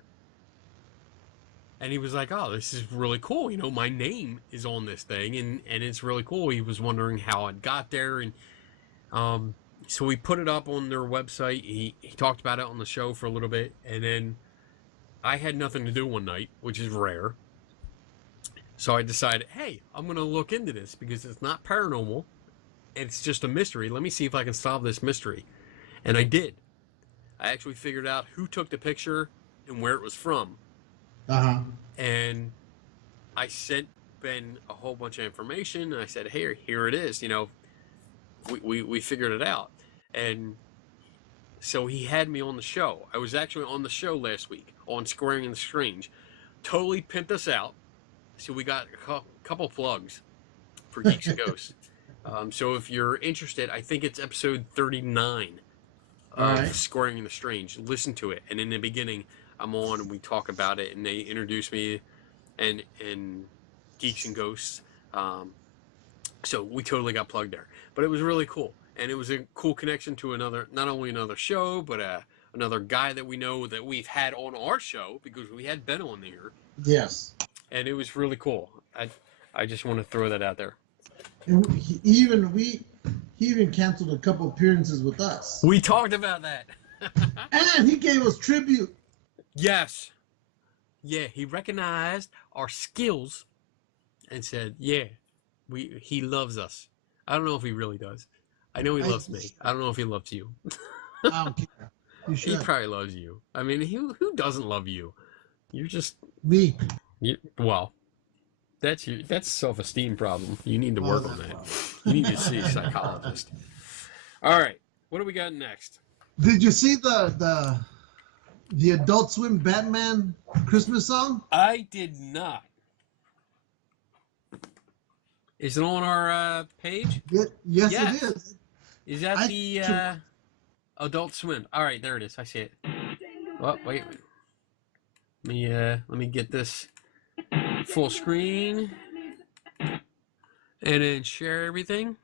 And he was like, oh, this is really cool. My name is on this thing, and it's really cool. He was wondering how it got there. And so we put it up on their website. He talked about it on the show for a little bit. And then I had nothing to do one night, which is rare. So I decided, hey, I'm going to look into this because it's not paranormal. It's just a mystery. Let me see if I can solve this mystery. And I did. I actually figured out who took the picture and where it was from. Uh-huh. And I sent Ben a whole bunch of information, and I said, hey, here it is. We figured it out. And so he had me on the show. I was actually on the show last week on Squaring the Strange. Totally pimped us out. So we got a couple plugs for Geeks and Ghosts. So if you're interested, I think it's episode 39 of Squaring the Strange. Listen to it. And in the beginning, I'm on and we talk about it, and they introduce me and Geeks and Ghosts. So we totally got plugged there. But it was really cool. And it was a cool connection to not only another show, but another guy that we know that we've had on our show, because we had Ben on there. Yes. And it was really cool. I just want to throw that out there. And he even canceled a couple appearances with us. We talked about that. And he gave us tribute. Yes. Yeah, he recognized our skills and said, yeah, he loves us. I don't know if he really does. I know he loves me. I don't know if he loves you. I don't care. You should. He probably loves you. I mean, who doesn't love you? You're just... Me. Well, that's a self-esteem problem. You need to work on that. You need to see a psychologist. All right, what do we got next? Did you see the Adult Swim Batman Christmas song? I did not. Is it on our page? Yes, it is. Is that the Adult Swim? All right, there it is. I see it. Oh, wait. Let me get this full screen and then share everything.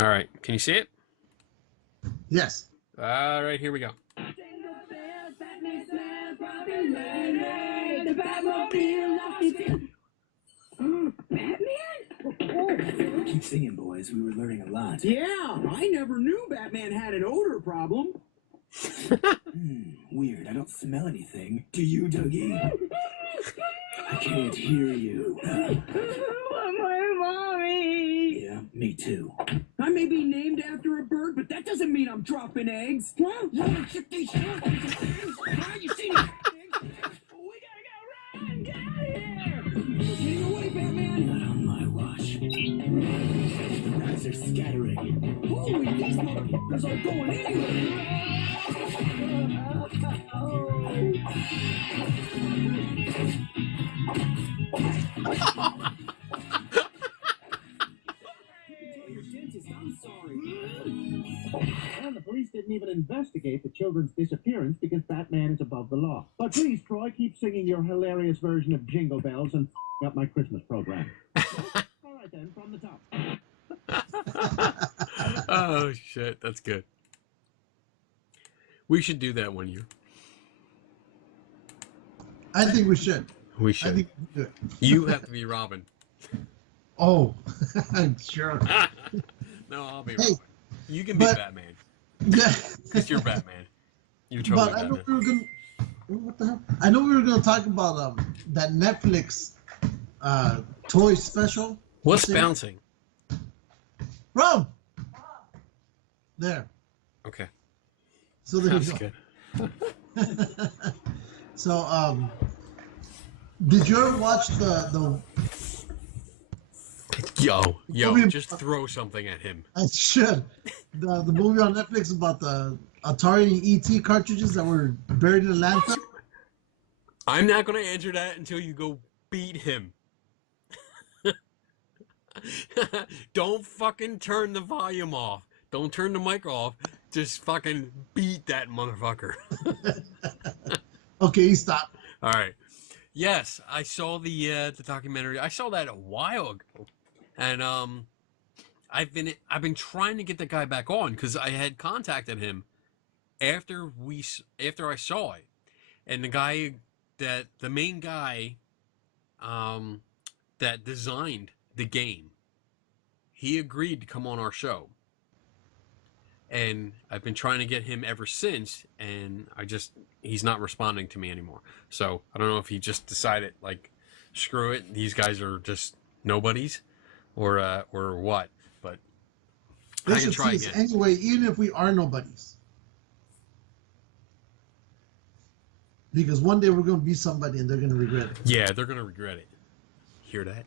All right, can you see it? Yes. All right, here we go. Keep singing, boys. We were learning a lot. Yeah, I never knew Batman had an odor problem. Weird. I don't smell anything. Do you, Dougie? I can't hear you. My mommy. Yeah, me too. I may be named after a bird, but that doesn't mean I'm dropping eggs. Run, shit these eggs. You see me? We gotta go, run, get out of here. Getting away, Batman. Not on my watch. The rats are scattering. Holy, these motherfuckers are going anywhere. I'm sorry. And the police didn't even investigate the children's disappearance because Batman is above the law. But please, Troy, keep singing your hilarious version of Jingle Bells and up my Christmas program. All right then, from the top. Oh shit, that's good. We should do that one year. I think we should. We I should. think we should. You have to be Robin. Oh, sure. No, I'll be Hey, Robin. You can be but- Batman. Yeah. Because you're Batman. You're totally But I know Batman. we were gonna. What the hell? I know we were gonna talk about that Netflix toy special. What's See? bouncing? Bro. There. Okay. So there That's you go. good. So, did you ever watch the Yo, movie- just throw something at him. I should the movie on Netflix about the Atari ET cartridges that were buried in the landfill? I'm not going to answer that until you go beat him. Don't fucking turn the volume off. Don't turn the mic off. Just fucking beat that motherfucker. Okay, stop. All right. Yes, I saw the documentary. I saw that a while ago, and I've been trying to get the guy back on because I had contacted him after I saw it, and the main guy that designed the game, he agreed to come on our show. And I've been trying to get him ever since, and he's not responding to me anymore. So I don't know if he just decided, like, screw it, these guys are just nobodies, or what. But They I can should try see us again. anyway, even if we are nobodies. Because one day we're going to be somebody and they're going to regret it. Yeah, they're gonna regret it. Hear that,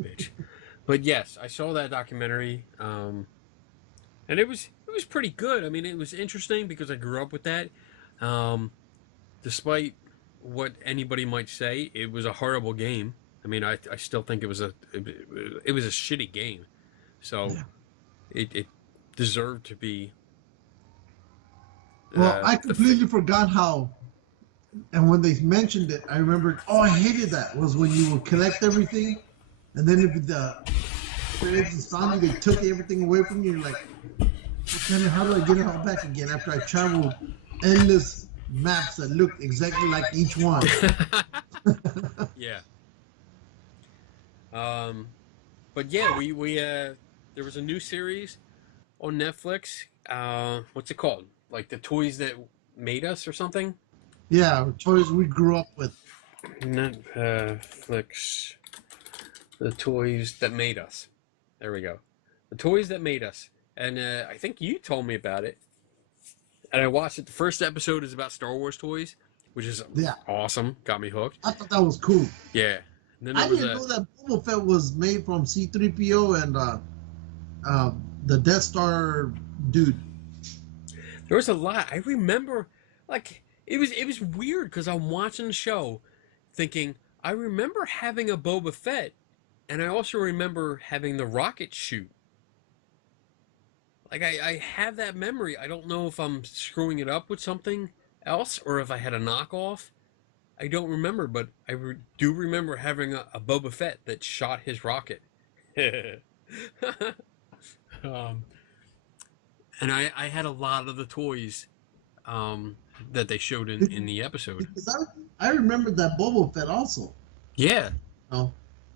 bitch? But yes, I saw that documentary, and it was pretty good. I mean, it was interesting because I grew up with that. Despite what anybody might say, it was a horrible game. I mean, I still think it was a shitty game. So Yeah. it deserved to be. Well, I completely forgot how, and when they mentioned it, I remembered, oh, I hated that, was when you would collect everything, and then if the agents found you, they took everything away from you, you're like, how do I get it all back again after I traveled endless maps that looked exactly like each one? Yeah. But yeah, we there was a new series on Netflix. What's it called? Like the toys that made us or something? Yeah, toys we grew up with. Netflix. The toys that made us. There we go. The toys that made us. And I think you told me about it. And I watched it. The first episode is about Star Wars toys, which is awesome. Got me hooked. I thought that was cool. Yeah. And then I didn't know that Boba Fett was made from C-3PO and the Death Star dude. There was a lot. I remember, like, it was weird because I'm watching the show thinking, I remember having a Boba Fett, and I also remember having the rocket shoot. Like, I have that memory. I don't know if I'm screwing it up with something else or if I had a knockoff. I don't remember, but I do remember having a Boba Fett that shot his rocket. And I had a lot of the toys that they showed in the episode. Because I remember that Boba Fett also. Yeah. Oh.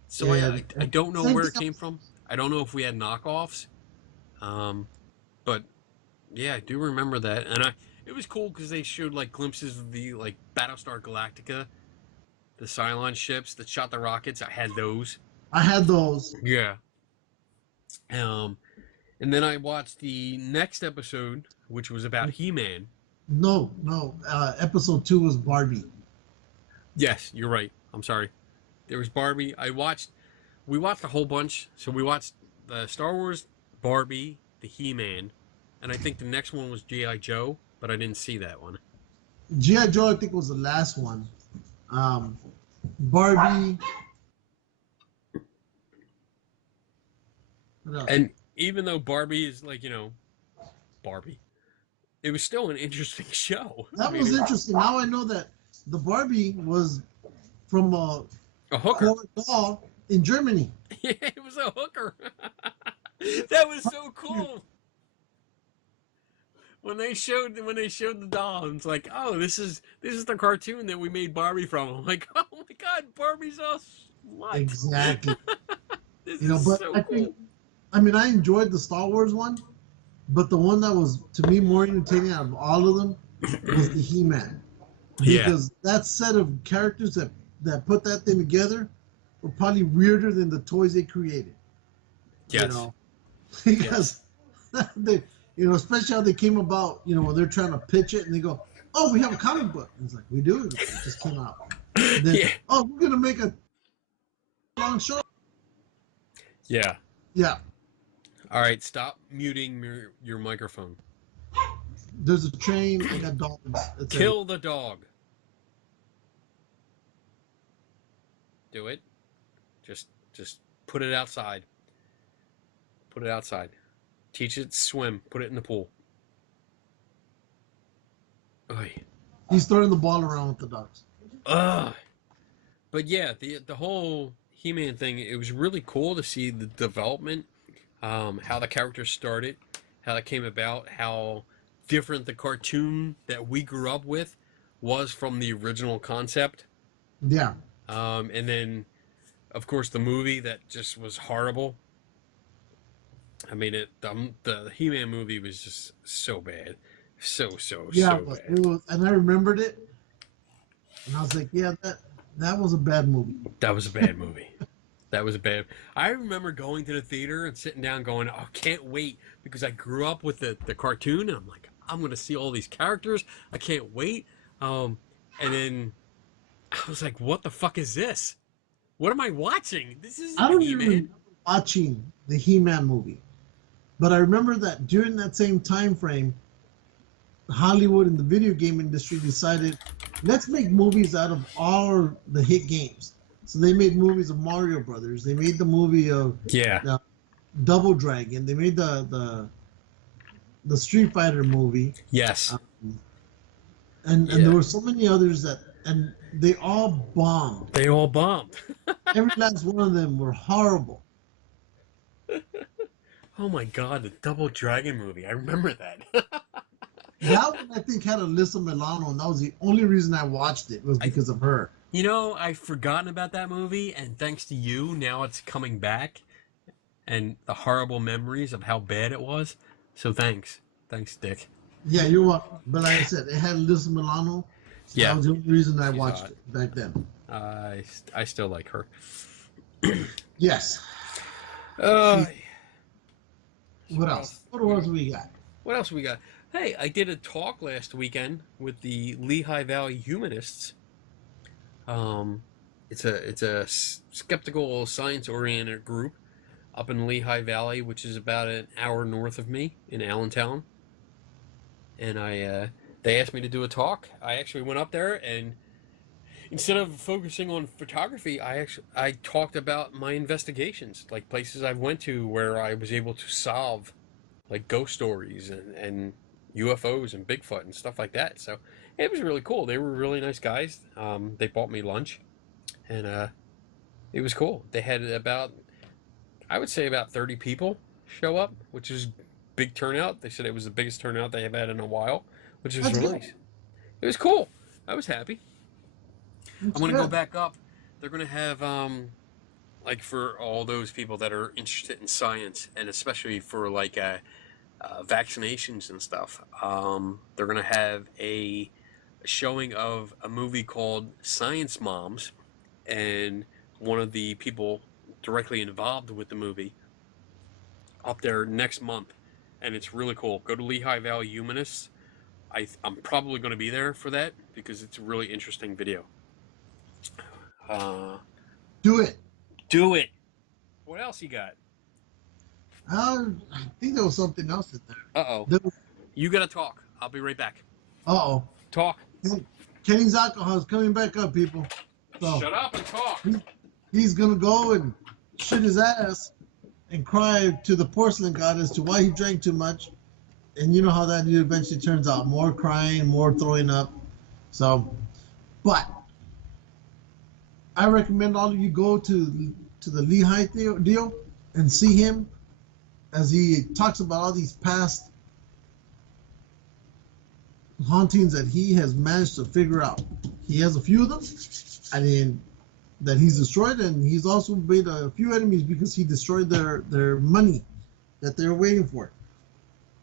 So Yeah. I don't know where it came from. I don't know if we had knockoffs. But yeah, I do remember that. And it was cool because they showed like glimpses of the like Battlestar Galactica, the Cylon ships that shot the rockets. I had those. I had those. Yeah. And then I watched the next episode, which was about He-Man. No. Episode 2 was Barbie. Yes, you're right. I'm sorry. There was Barbie. We watched a whole bunch. So we watched the Star Wars, Barbie, the He-Man, and I think the next one was G.I. Joe, but I didn't see that one. G.I. Joe, I think, was the last one. Barbie. What else? And even though Barbie is like, Barbie, it was still an interesting show. That was interesting. Now I know that the Barbie was from a hooker doll in Germany. Yeah, it was a hooker. That was so cool. When they showed the doll, it's like, oh, this is the cartoon that we made Barbie from. I'm like, oh my god, Barbie's a slut. Exactly. This but is so I cool. think, I enjoyed the Star Wars one, but the one that was to me more entertaining out of all of them was the He-Man. Because that set of characters that put that thing together were probably weirder than the toys they created. Yes. Because they, especially how they came about, when they're trying to pitch it and they go, oh, we have a comic book. It's like, we do. It just came out. And then, Yeah. oh, we're gonna make a long show. Yeah. Yeah. All right, stop muting your microphone. There's a train. I got dogs. It's Kill the dog. Do it. Just put it outside. Put it outside. Teach it to swim. Put it in the pool. Oy. He's throwing the ball around with the dogs. Ugh. But yeah, the whole He-Man thing, it was really cool to see the development, how the characters started, how it came about, how different the cartoon that we grew up with was from the original concept. Yeah. And then, of course, the movie that just was horrible. I mean, the He-Man movie was just so bad. So Yeah, so but bad. it was, and I remembered it, and I was like, yeah, that was a bad movie. That was a bad movie. That was a bad. I remember going to the theater and sitting down going, oh, can't wait, because I grew up with the cartoon, and I'm like, I'm going to see all these characters. I can't wait. And then I was like, what the fuck is this? What am I watching? This is I don't He-Man. even remember watching the He-Man movie, but I remember that during that same time frame, Hollywood and the video game industry decided, let's make movies out of all the hit games. So they made movies of Mario Brothers. They made the movie of Yeah. Double Dragon. They made the Street Fighter movie. Yes. And Yeah. there were so many others and they all bombed. They all bombed. Every last one of them were horrible. Oh my God, the Double Dragon movie. I remember that. That one I think had Alyssa Milano, and that was the only reason I watched it was because of her. You know, I've forgotten about that movie, and thanks to you, now it's coming back, and the horrible memories of how bad it was. So thanks. Thanks, Dick. Yeah, you're welcome. But like I said, it had Alyssa Milano. So Yeah. that was the only reason I She's watched hot. it back then. I still like her. Yes. Uh, What else? What else we got? What else we got? Hey, I did a talk last weekend with the Lehigh Valley Humanists. It's a skeptical, science-oriented group up in Lehigh Valley, which is about an hour north of me in Allentown. And they asked me to do a talk. I actually went up there, and instead of focusing on photography, I talked about my investigations, like places I went to where I was able to solve like ghost stories and UFOs and Bigfoot and stuff like that. So it was really cool. They were really nice guys. They bought me lunch, and it was cool. They had I would say about 30 people show up, which is big turnout. They said it was the biggest turnout they have had in a while, which was That's really good. nice. It was cool. I was happy. I'm going to go back up. They're going to have, like, for all those people that are interested in science, and especially for, like, vaccinations and stuff, they're going to have a showing of a movie called Science Moms, and one of the people directly involved with the movie up there next month, and it's really cool. Go to Lehigh Valley Humanists. I'm probably going to be there for that because it's a really interesting video. Do it. Do it. What else you got? I think there was something else in there. Uh-oh. There was, You got to talk. I'll be right back. uh-oh. Talk. Kenny's alcohol is coming back up, people. So Shut up and talk. he's going to go and shit his ass and cry to the porcelain god as to why he drank too much. And you know how that eventually turns out. More crying, more throwing up. So, but I recommend all of you go to the Lehigh deal and see him as he talks about all these past hauntings that he has managed to figure out. He has a few of them, I mean, that he's destroyed, and he's also made a few enemies because he destroyed their money that they're waiting for.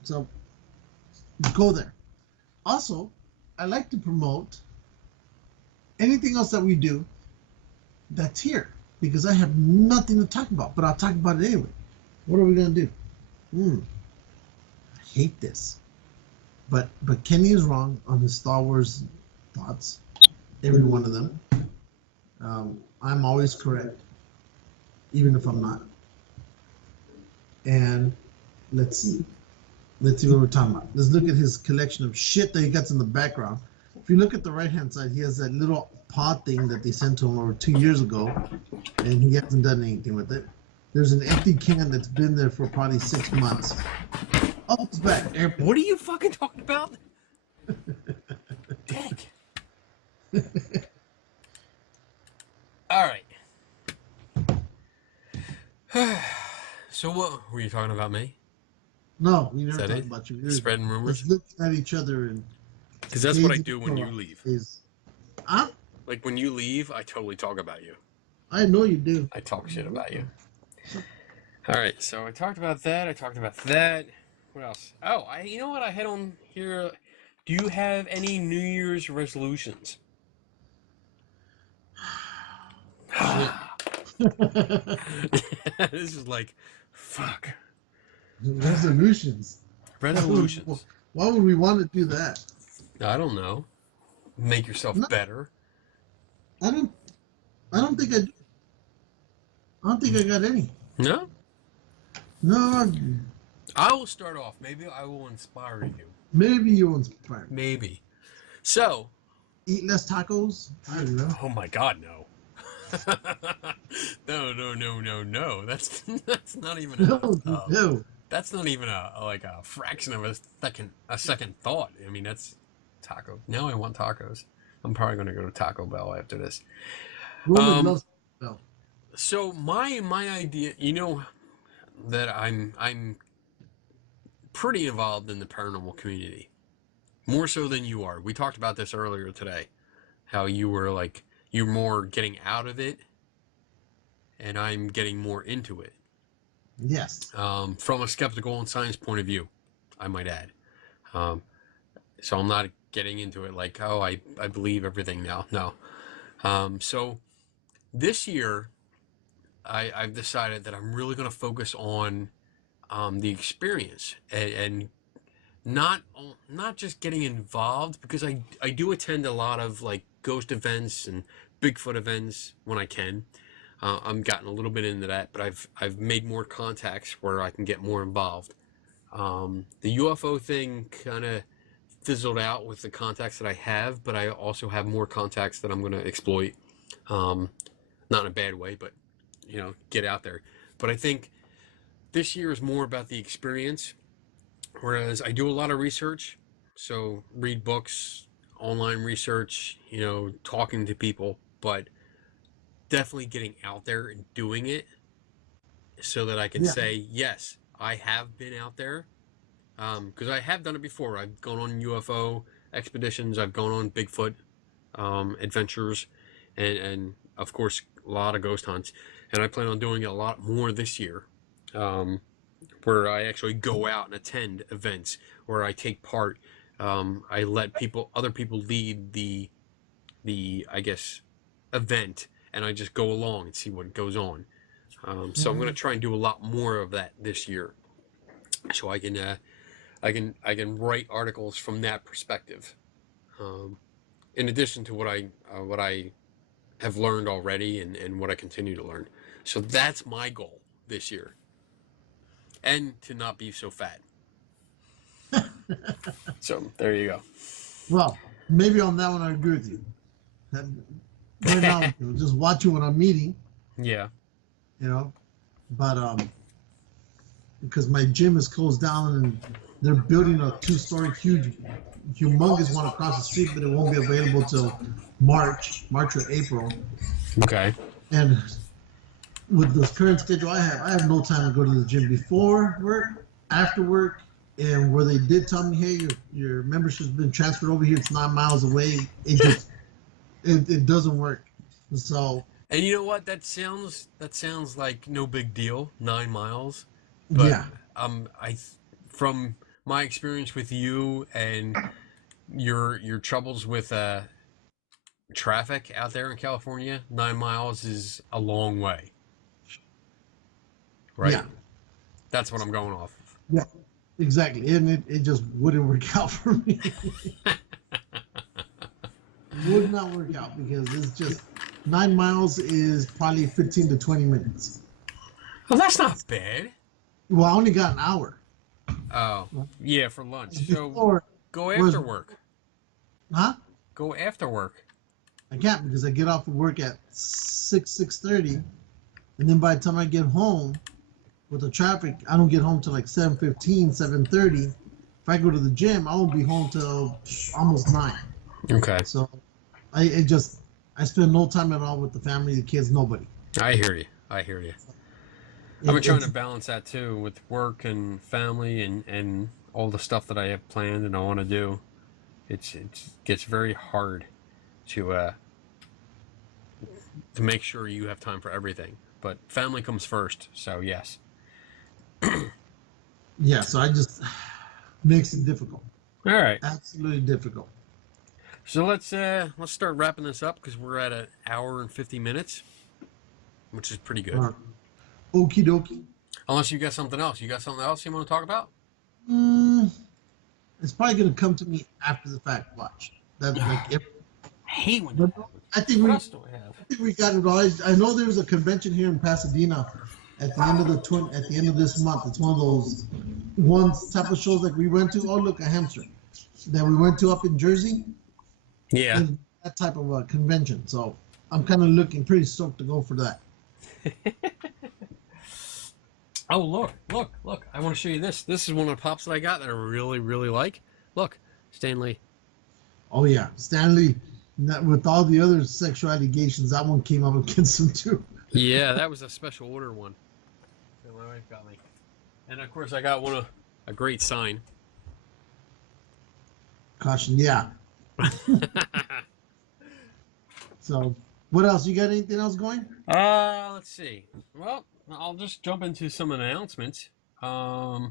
So go there. Also, I like to promote anything else that we do that's here because I have nothing to talk about, but I'll talk about it anyway. What are we gonna do? I hate this. But Kenny is wrong on his Star Wars thoughts. Every one of them. I'm always correct, even if I'm not. And let's see what we're talking about. Let's look at his collection of shit that he gets in the background. If you look at the right-hand side, he has that little pod thing that they sent to him over 2 years ago, and he hasn't done anything with it. There's an empty can that's been there for probably 6 months. Oh, it's back. Airport. What are you fucking talking about? Dick. All right. So what were you talking about me? No, we never Is that talked it? about you. We're Spreading rumors? just looking at each other and. Because that's what I do when you leave. Huh? Like when you leave, I totally talk about you. I know you do. I talk shit about you. All right, so I talked about that. I talked about that. What else? Oh, you know what I had on here? Do you have any New Year's resolutions? This is like, fuck. Resolutions. Resolutions. Why would we want to do that? I don't know. Make yourself better. I don't think I do. I don't think I got any. No? No. I will start off. Maybe I will inspire you. Maybe you'll inspire me. Maybe. So. Eat less tacos? I don't know. Oh my God, no. No. That's not even No. That's not even a fraction of a second thought. I mean, that's taco. Now I want tacos. I'm probably going to go to Taco Bell after this. Roman loves Bell. So my idea, you know, that I'm pretty involved in the paranormal community, more so than you are. We talked about this earlier today, how you were like you're more getting out of it, and I'm getting more into it. Yes. From a skeptical and science point of view, I might add. So I'm not getting into it like, oh, I believe everything now. No. So this year, I've decided that I'm really going to focus on the experience and not just getting involved, because I do attend a lot of like ghost events and Bigfoot events when I can. I'm gotten a little bit into that, but I've made more contacts where I can get more involved. The UFO thing kind of fizzled out with the contacts that I have, but I also have more contacts that I'm going to exploit. Not in a bad way, but you know, get out there. But I think this year is more about the experience, whereas I do a lot of research. So read books, online research, you know, talking to people, but definitely getting out there and doing it so that I can say, yes, I have been out there. Because I have done it before. I've gone on UFO expeditions. I've gone on Bigfoot adventures, and of course, a lot of ghost hunts. And I plan on doing it a lot more this year, where I actually go out and attend events, where I take part. I let other people lead the I guess, event, and I just go along and see what goes on. So I'm going to try and do a lot more of that this year, so I can write articles from that perspective, in addition to what I have learned already and what I continue to learn. So that's my goal this year, and to not be so fat. So there you go. Well, maybe on that one I agree with you. Right now, just watch you when I'm meeting. Yeah. You know, but because my gym is closed down and they're building a 2-story humongous one across the street, but it won't be available till March or April. Okay. And with the current schedule I have no time to go to the gym before work, after work, and where they did tell me, hey, your membership's been transferred over here, it's 9 miles away. It just it doesn't work. So. And you know what? That sounds like no big deal, 9 miles. But, yeah. From my experience with you and your troubles with traffic out there in California, 9 miles is a long way. Right? Yeah. That's what I'm going off of. Yeah. Exactly, and it just wouldn't work out for me. Would not work out because it's just 9 miles is probably 15 to 20 minutes. Well, that's not bad. Well, I only got an hour. Oh, yeah, for lunch. So Before, go whereas- after work. huh? Go after work. I can't because I get off of work at 6:30, and then by the time I get home, with the traffic, I don't get home till like 7:15, 7:30. If I go to the gym, I won't be home till almost 9. Okay. So, I spend no time at all with the family, the kids, nobody. I hear you. I've been trying to balance that too with work and family and all the stuff that I have planned and I want to do. It gets very hard to make sure you have time for everything. But family comes first, so yes. Yeah, so I just makes it difficult. All right. Absolutely difficult. So let's start wrapping this up because we're at an hour and 50 minutes, which is pretty good. Okie dokie. Unless you got something else. You got something else you want to talk about? It's probably gonna come to me after the fact. Watch. That's like if I hate when that happens. I think What we else do I have? I think we got it all. I know there's a convention here in Pasadena at the end of at the end of this month. It's one of those type of shows like we went to. Oh, look, a hamster that we went to up in Jersey. Yeah. That type of a convention. So I'm kind of looking pretty stoked to go for that. Oh, look. I want to show you this. This is one of the pops that I got that I really, really like. Look, Stanley. Oh yeah, Stanley. With all the other sexual allegations, that one came up against him too. Yeah, that was a special order one. So my wife got me. And of course I got a great sign. Caution, yeah. So, what else? You got anything else going? Let's see. Well, I'll just jump into some announcements. I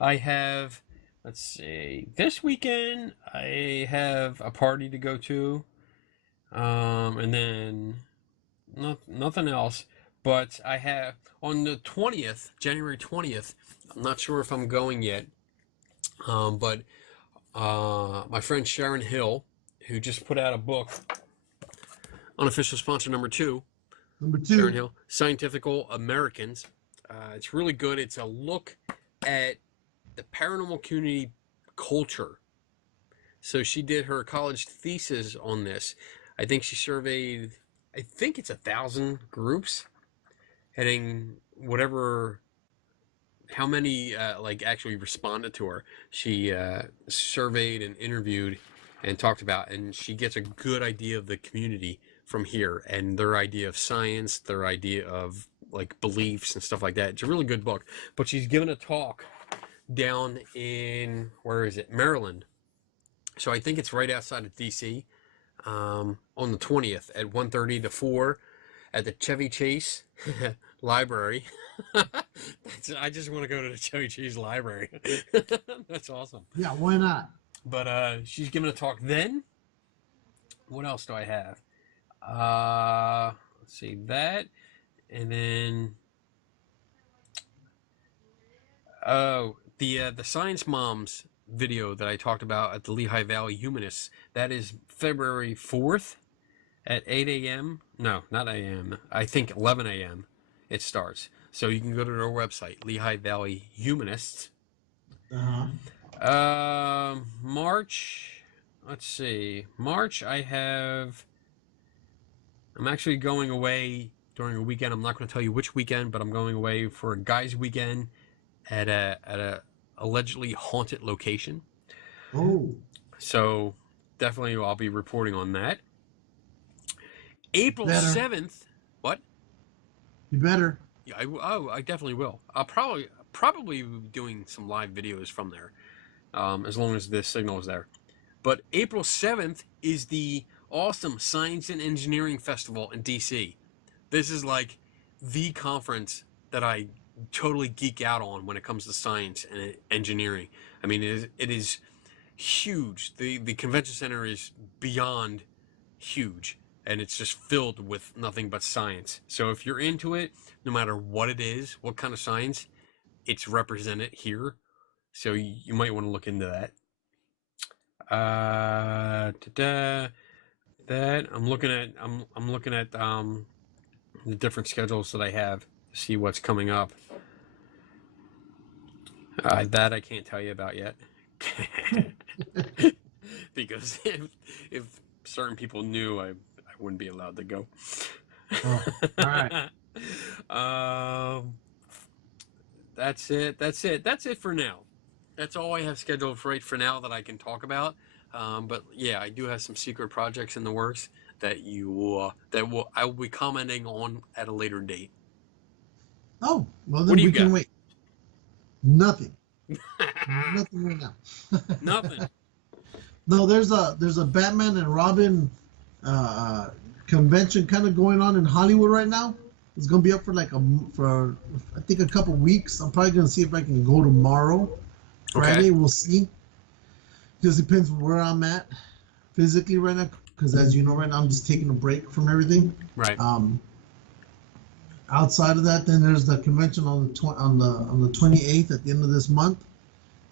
have, let's see, this weekend I have a party to go to. And then nothing else. But I have on the 20th, January 20th. I'm not sure if I'm going yet. But my friend Sharon Hill, who just put out a book, unofficial sponsor number 2. Number 2. Sharon Hill, Scientifical Americans. It's really good. It's a look at the paranormal community culture. So she did her college thesis on this. I think she surveyed, I think it's 1,000 groups, heading whatever, how many like actually responded to her. She surveyed and interviewed and talked about, and she gets a good idea of the community from here and their idea of science, their idea of like beliefs and stuff like that. It's a really good book. But she's given a talk down in, where is it, Maryland. So I think it's right outside of DC. On the 20th at 1:30 to 4 at the Chevy Chase Library. I just want to go to the Chevy Chase Library. That's awesome. Yeah, why not? But she's giving a talk then. What else do I have? Let's see, that, and then the Science Moms video that I talked about at the Lehigh Valley Humanists. That is February 4th at 8 a.m. No, not a.m. I think 11 a.m. it starts. So you can go to their website, Lehigh Valley Humanists. March, let's see. March, I'm actually going away during a weekend. I'm not going to tell you which weekend, but I'm going away for a guys' weekend at a allegedly haunted location. Oh. So definitely I'll be reporting on that. April 7th. What? You better. Yeah, I definitely will. I'll probably be doing some live videos from there, as long as the signal is there. But April 7th is the awesome Science and Engineering Festival in DC. This is like the conference that I totally geek out on when it comes to science and engineering. I mean, it is huge. The convention center is beyond huge, and it's just filled with nothing but science. So if you're into it, no matter what it is, what kind of science, it's represented here. So you might want to look into that. That I'm looking at the different schedules that I have to see what's coming up. That I can't tell you about yet. Because if certain people knew, I wouldn't be allowed to go. Oh, all right. That's it for now. That's all I have scheduled for now that I can talk about. But yeah, I do have some secret projects in the works that I will be commenting on at a later date. Oh, well What then do you we can got? wait. Nothing. Nothing right now. Nothing. No, there's a Batman and Robin convention kind of going on in Hollywood right now. It's gonna be up for for I think a couple weeks. I'm probably gonna see if I can go tomorrow. Friday, Okay. we'll see. Just depends where I'm at physically right now. Because as you know, right now I'm just taking a break from everything. Right. Outside of that, then there's the convention on the 28th at the end of this month.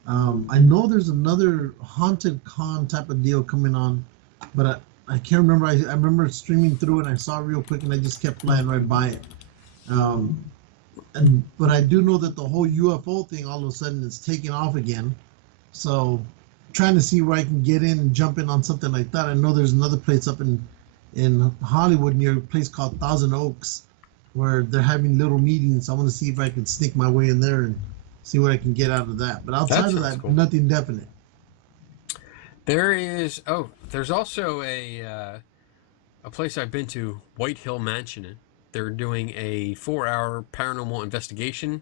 I know there's another haunted con type of deal coming on, but I can't remember. I remember streaming through it and I saw it real quick and I just kept flying right by it. But I do know that the whole UFO thing all of a sudden is taking off again. So trying to see where I can get in and jump in on something like that. I know there's another place up in Hollywood near a place called Thousand Oaks where they're having little meetings. I want to see if I can sneak my way in there and see what I can get out of that. But outside of that, cool. Nothing definite. There's also a place I've been to, White Hill Mansion. They're doing a 4-hour paranormal investigation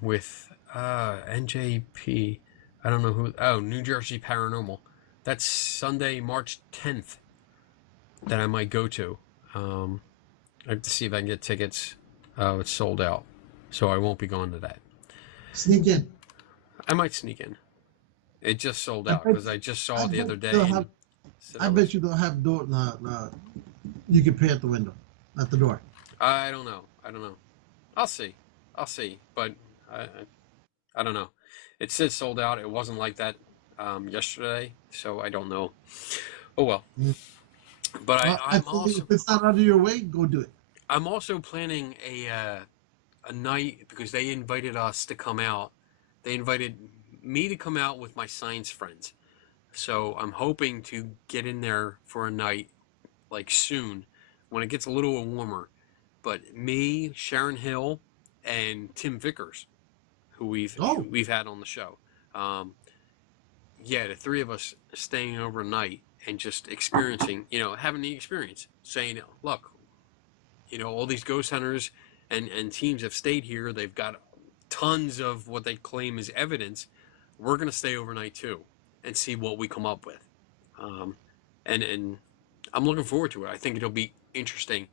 with NJP. I don't know who. Oh, New Jersey Paranormal. That's Sunday, March 10th that I might go to. I have to see if I can get tickets. Oh, it's sold out. So I won't be going to that. Sneak in. I might sneak in. It just sold out because I just saw it the other day. I bet you they'll have door. You can pay at the window, at the door. I don't know. I'll see. But I don't know. It said sold out. It wasn't like that yesterday, so I don't know. Oh well. But I'm also. If it's not out of your way, go do it. I'm also planning a night because they invited us to come out. They invited me to come out with my science friends. So I'm hoping to get in there for a night, like soon, when it gets a little warmer. But me, Sharon Hill, and Tim Vickers, who we've had on the show. The three of us staying overnight and just experiencing, having the experience, saying, look, all these ghost hunters and teams have stayed here. They've got tons of what they claim is evidence. We're going to stay overnight too and see what we come up with. And I'm looking forward to it. I think it'll be interesting.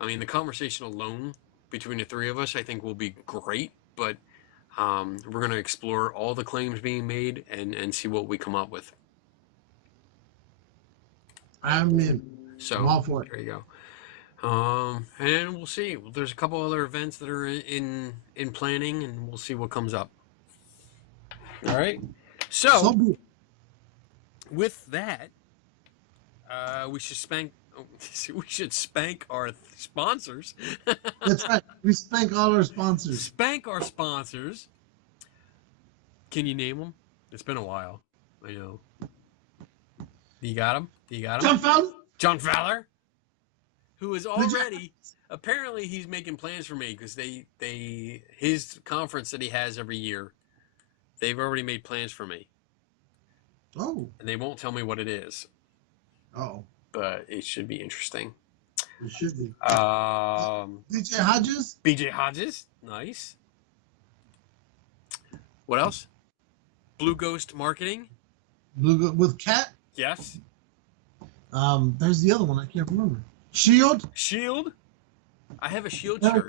I mean, the conversation alone between the three of us, I think will be great, but we're going to explore all the claims being made and see what we come up with. I'm in. So I'm all for it. There you go. And we'll see. There's a couple other events that are in planning, and we'll see what comes up. All right. So with that, we should spank our sponsors. That's right. We spank all our sponsors. Spank our sponsors. Can you name them? It's been a while. I know. You got him? John Fowler? Who is already, apparently he's making plans for me because his conference that he has every year, they've already made plans for me. Oh. And they won't tell me what it is. Oh. But it should be interesting. It should be. BJ Hodges? BJ Hodges. Nice. What else? Blue Ghost Marketing. With Cat? Yes. There's the other one. I can't remember. Shield? I have a Shield shirt.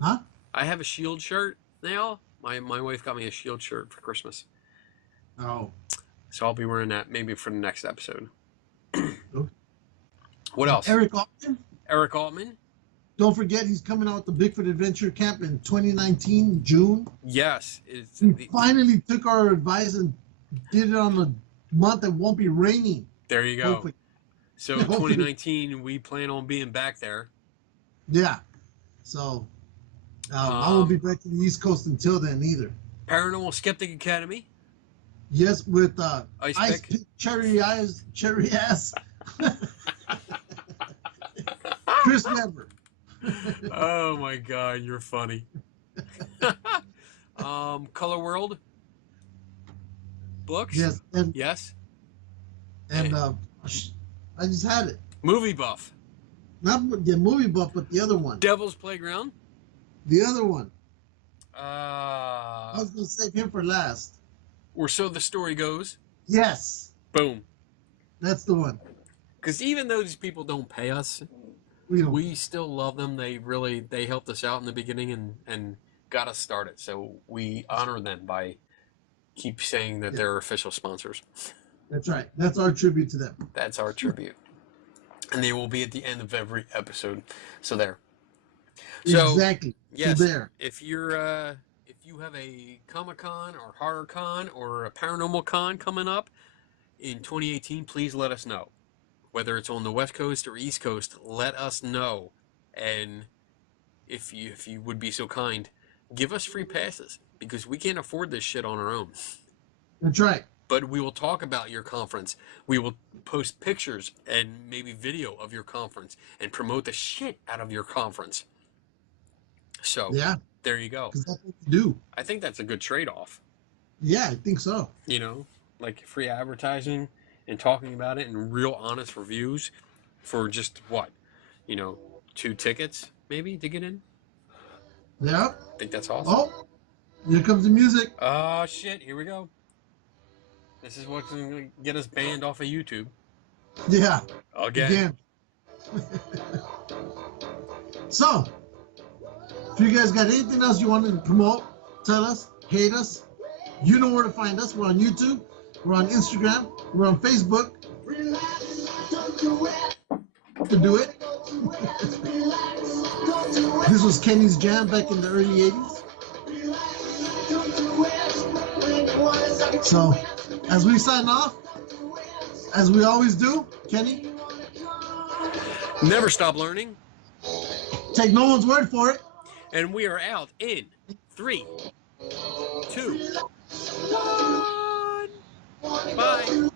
Huh? I have a Shield shirt now. My wife got me a Shield shirt for Christmas. Oh. So I'll be wearing that maybe for the next episode. What else? Eric Altman? don't forget, he's coming out with the Bigfoot Adventure Camp in 2019, June. Yes. It's He finally took our advice and did it on a month that won't be raining. there you go. Hopefully. So Hopefully. 2019, we plan on being back there. Yeah. So I won't be back to the East Coast until then either. Paranormal Skeptic Academy. Yes, with Ice Ice Pick. Pick, cherry ass. Chris Webber. Oh my God, you're funny. Color World books. Yes, Yes. and I just had it. Movie Buff. Not the movie buff, but the other one. Devil's Playground. The other one. I was gonna save him for last. Or so the story goes. Yes, Boom. that's the one. Because even though these people don't pay us, We don't. we still love them. They helped us out in the beginning and got us started. So we honor them by keep saying that they're official sponsors. That's right. That's our tribute to them. That's our tribute. And they will be at the end of every episode. So there. So Exactly. yes, So there. if you have a Comic-Con or Horror Con or a Paranormal Con coming up in 2018, please let us know. Whether it's on the West Coast or East Coast, let us know. And if you would be so kind, give us free passes because we can't afford this shit on our own. That's right. But we will talk about your conference. We will post pictures and maybe video of your conference and promote the shit out of your conference. So Yeah, there you go. because that's what we do. I think that's a good trade-off. Yeah, I think so. You know, like free advertising and talking about it and real honest reviews for just what? 2 tickets maybe to get in? Yeah. I think that's awesome. Oh, here comes the music. Oh, shit. Here we go. This is what's going to get us banned off of YouTube. Yeah. Again. So, if you guys got anything else you wanted to promote, tell us, hate us, you know where to find us. We're on YouTube. We're on Instagram. We're on Facebook. To do it. This was Kenny's jam back in the early 80s. So, as we sign off, as we always do, Kenny, Never stop learning. take no one's word for it. And we are out in 3, 2, 1. Bye.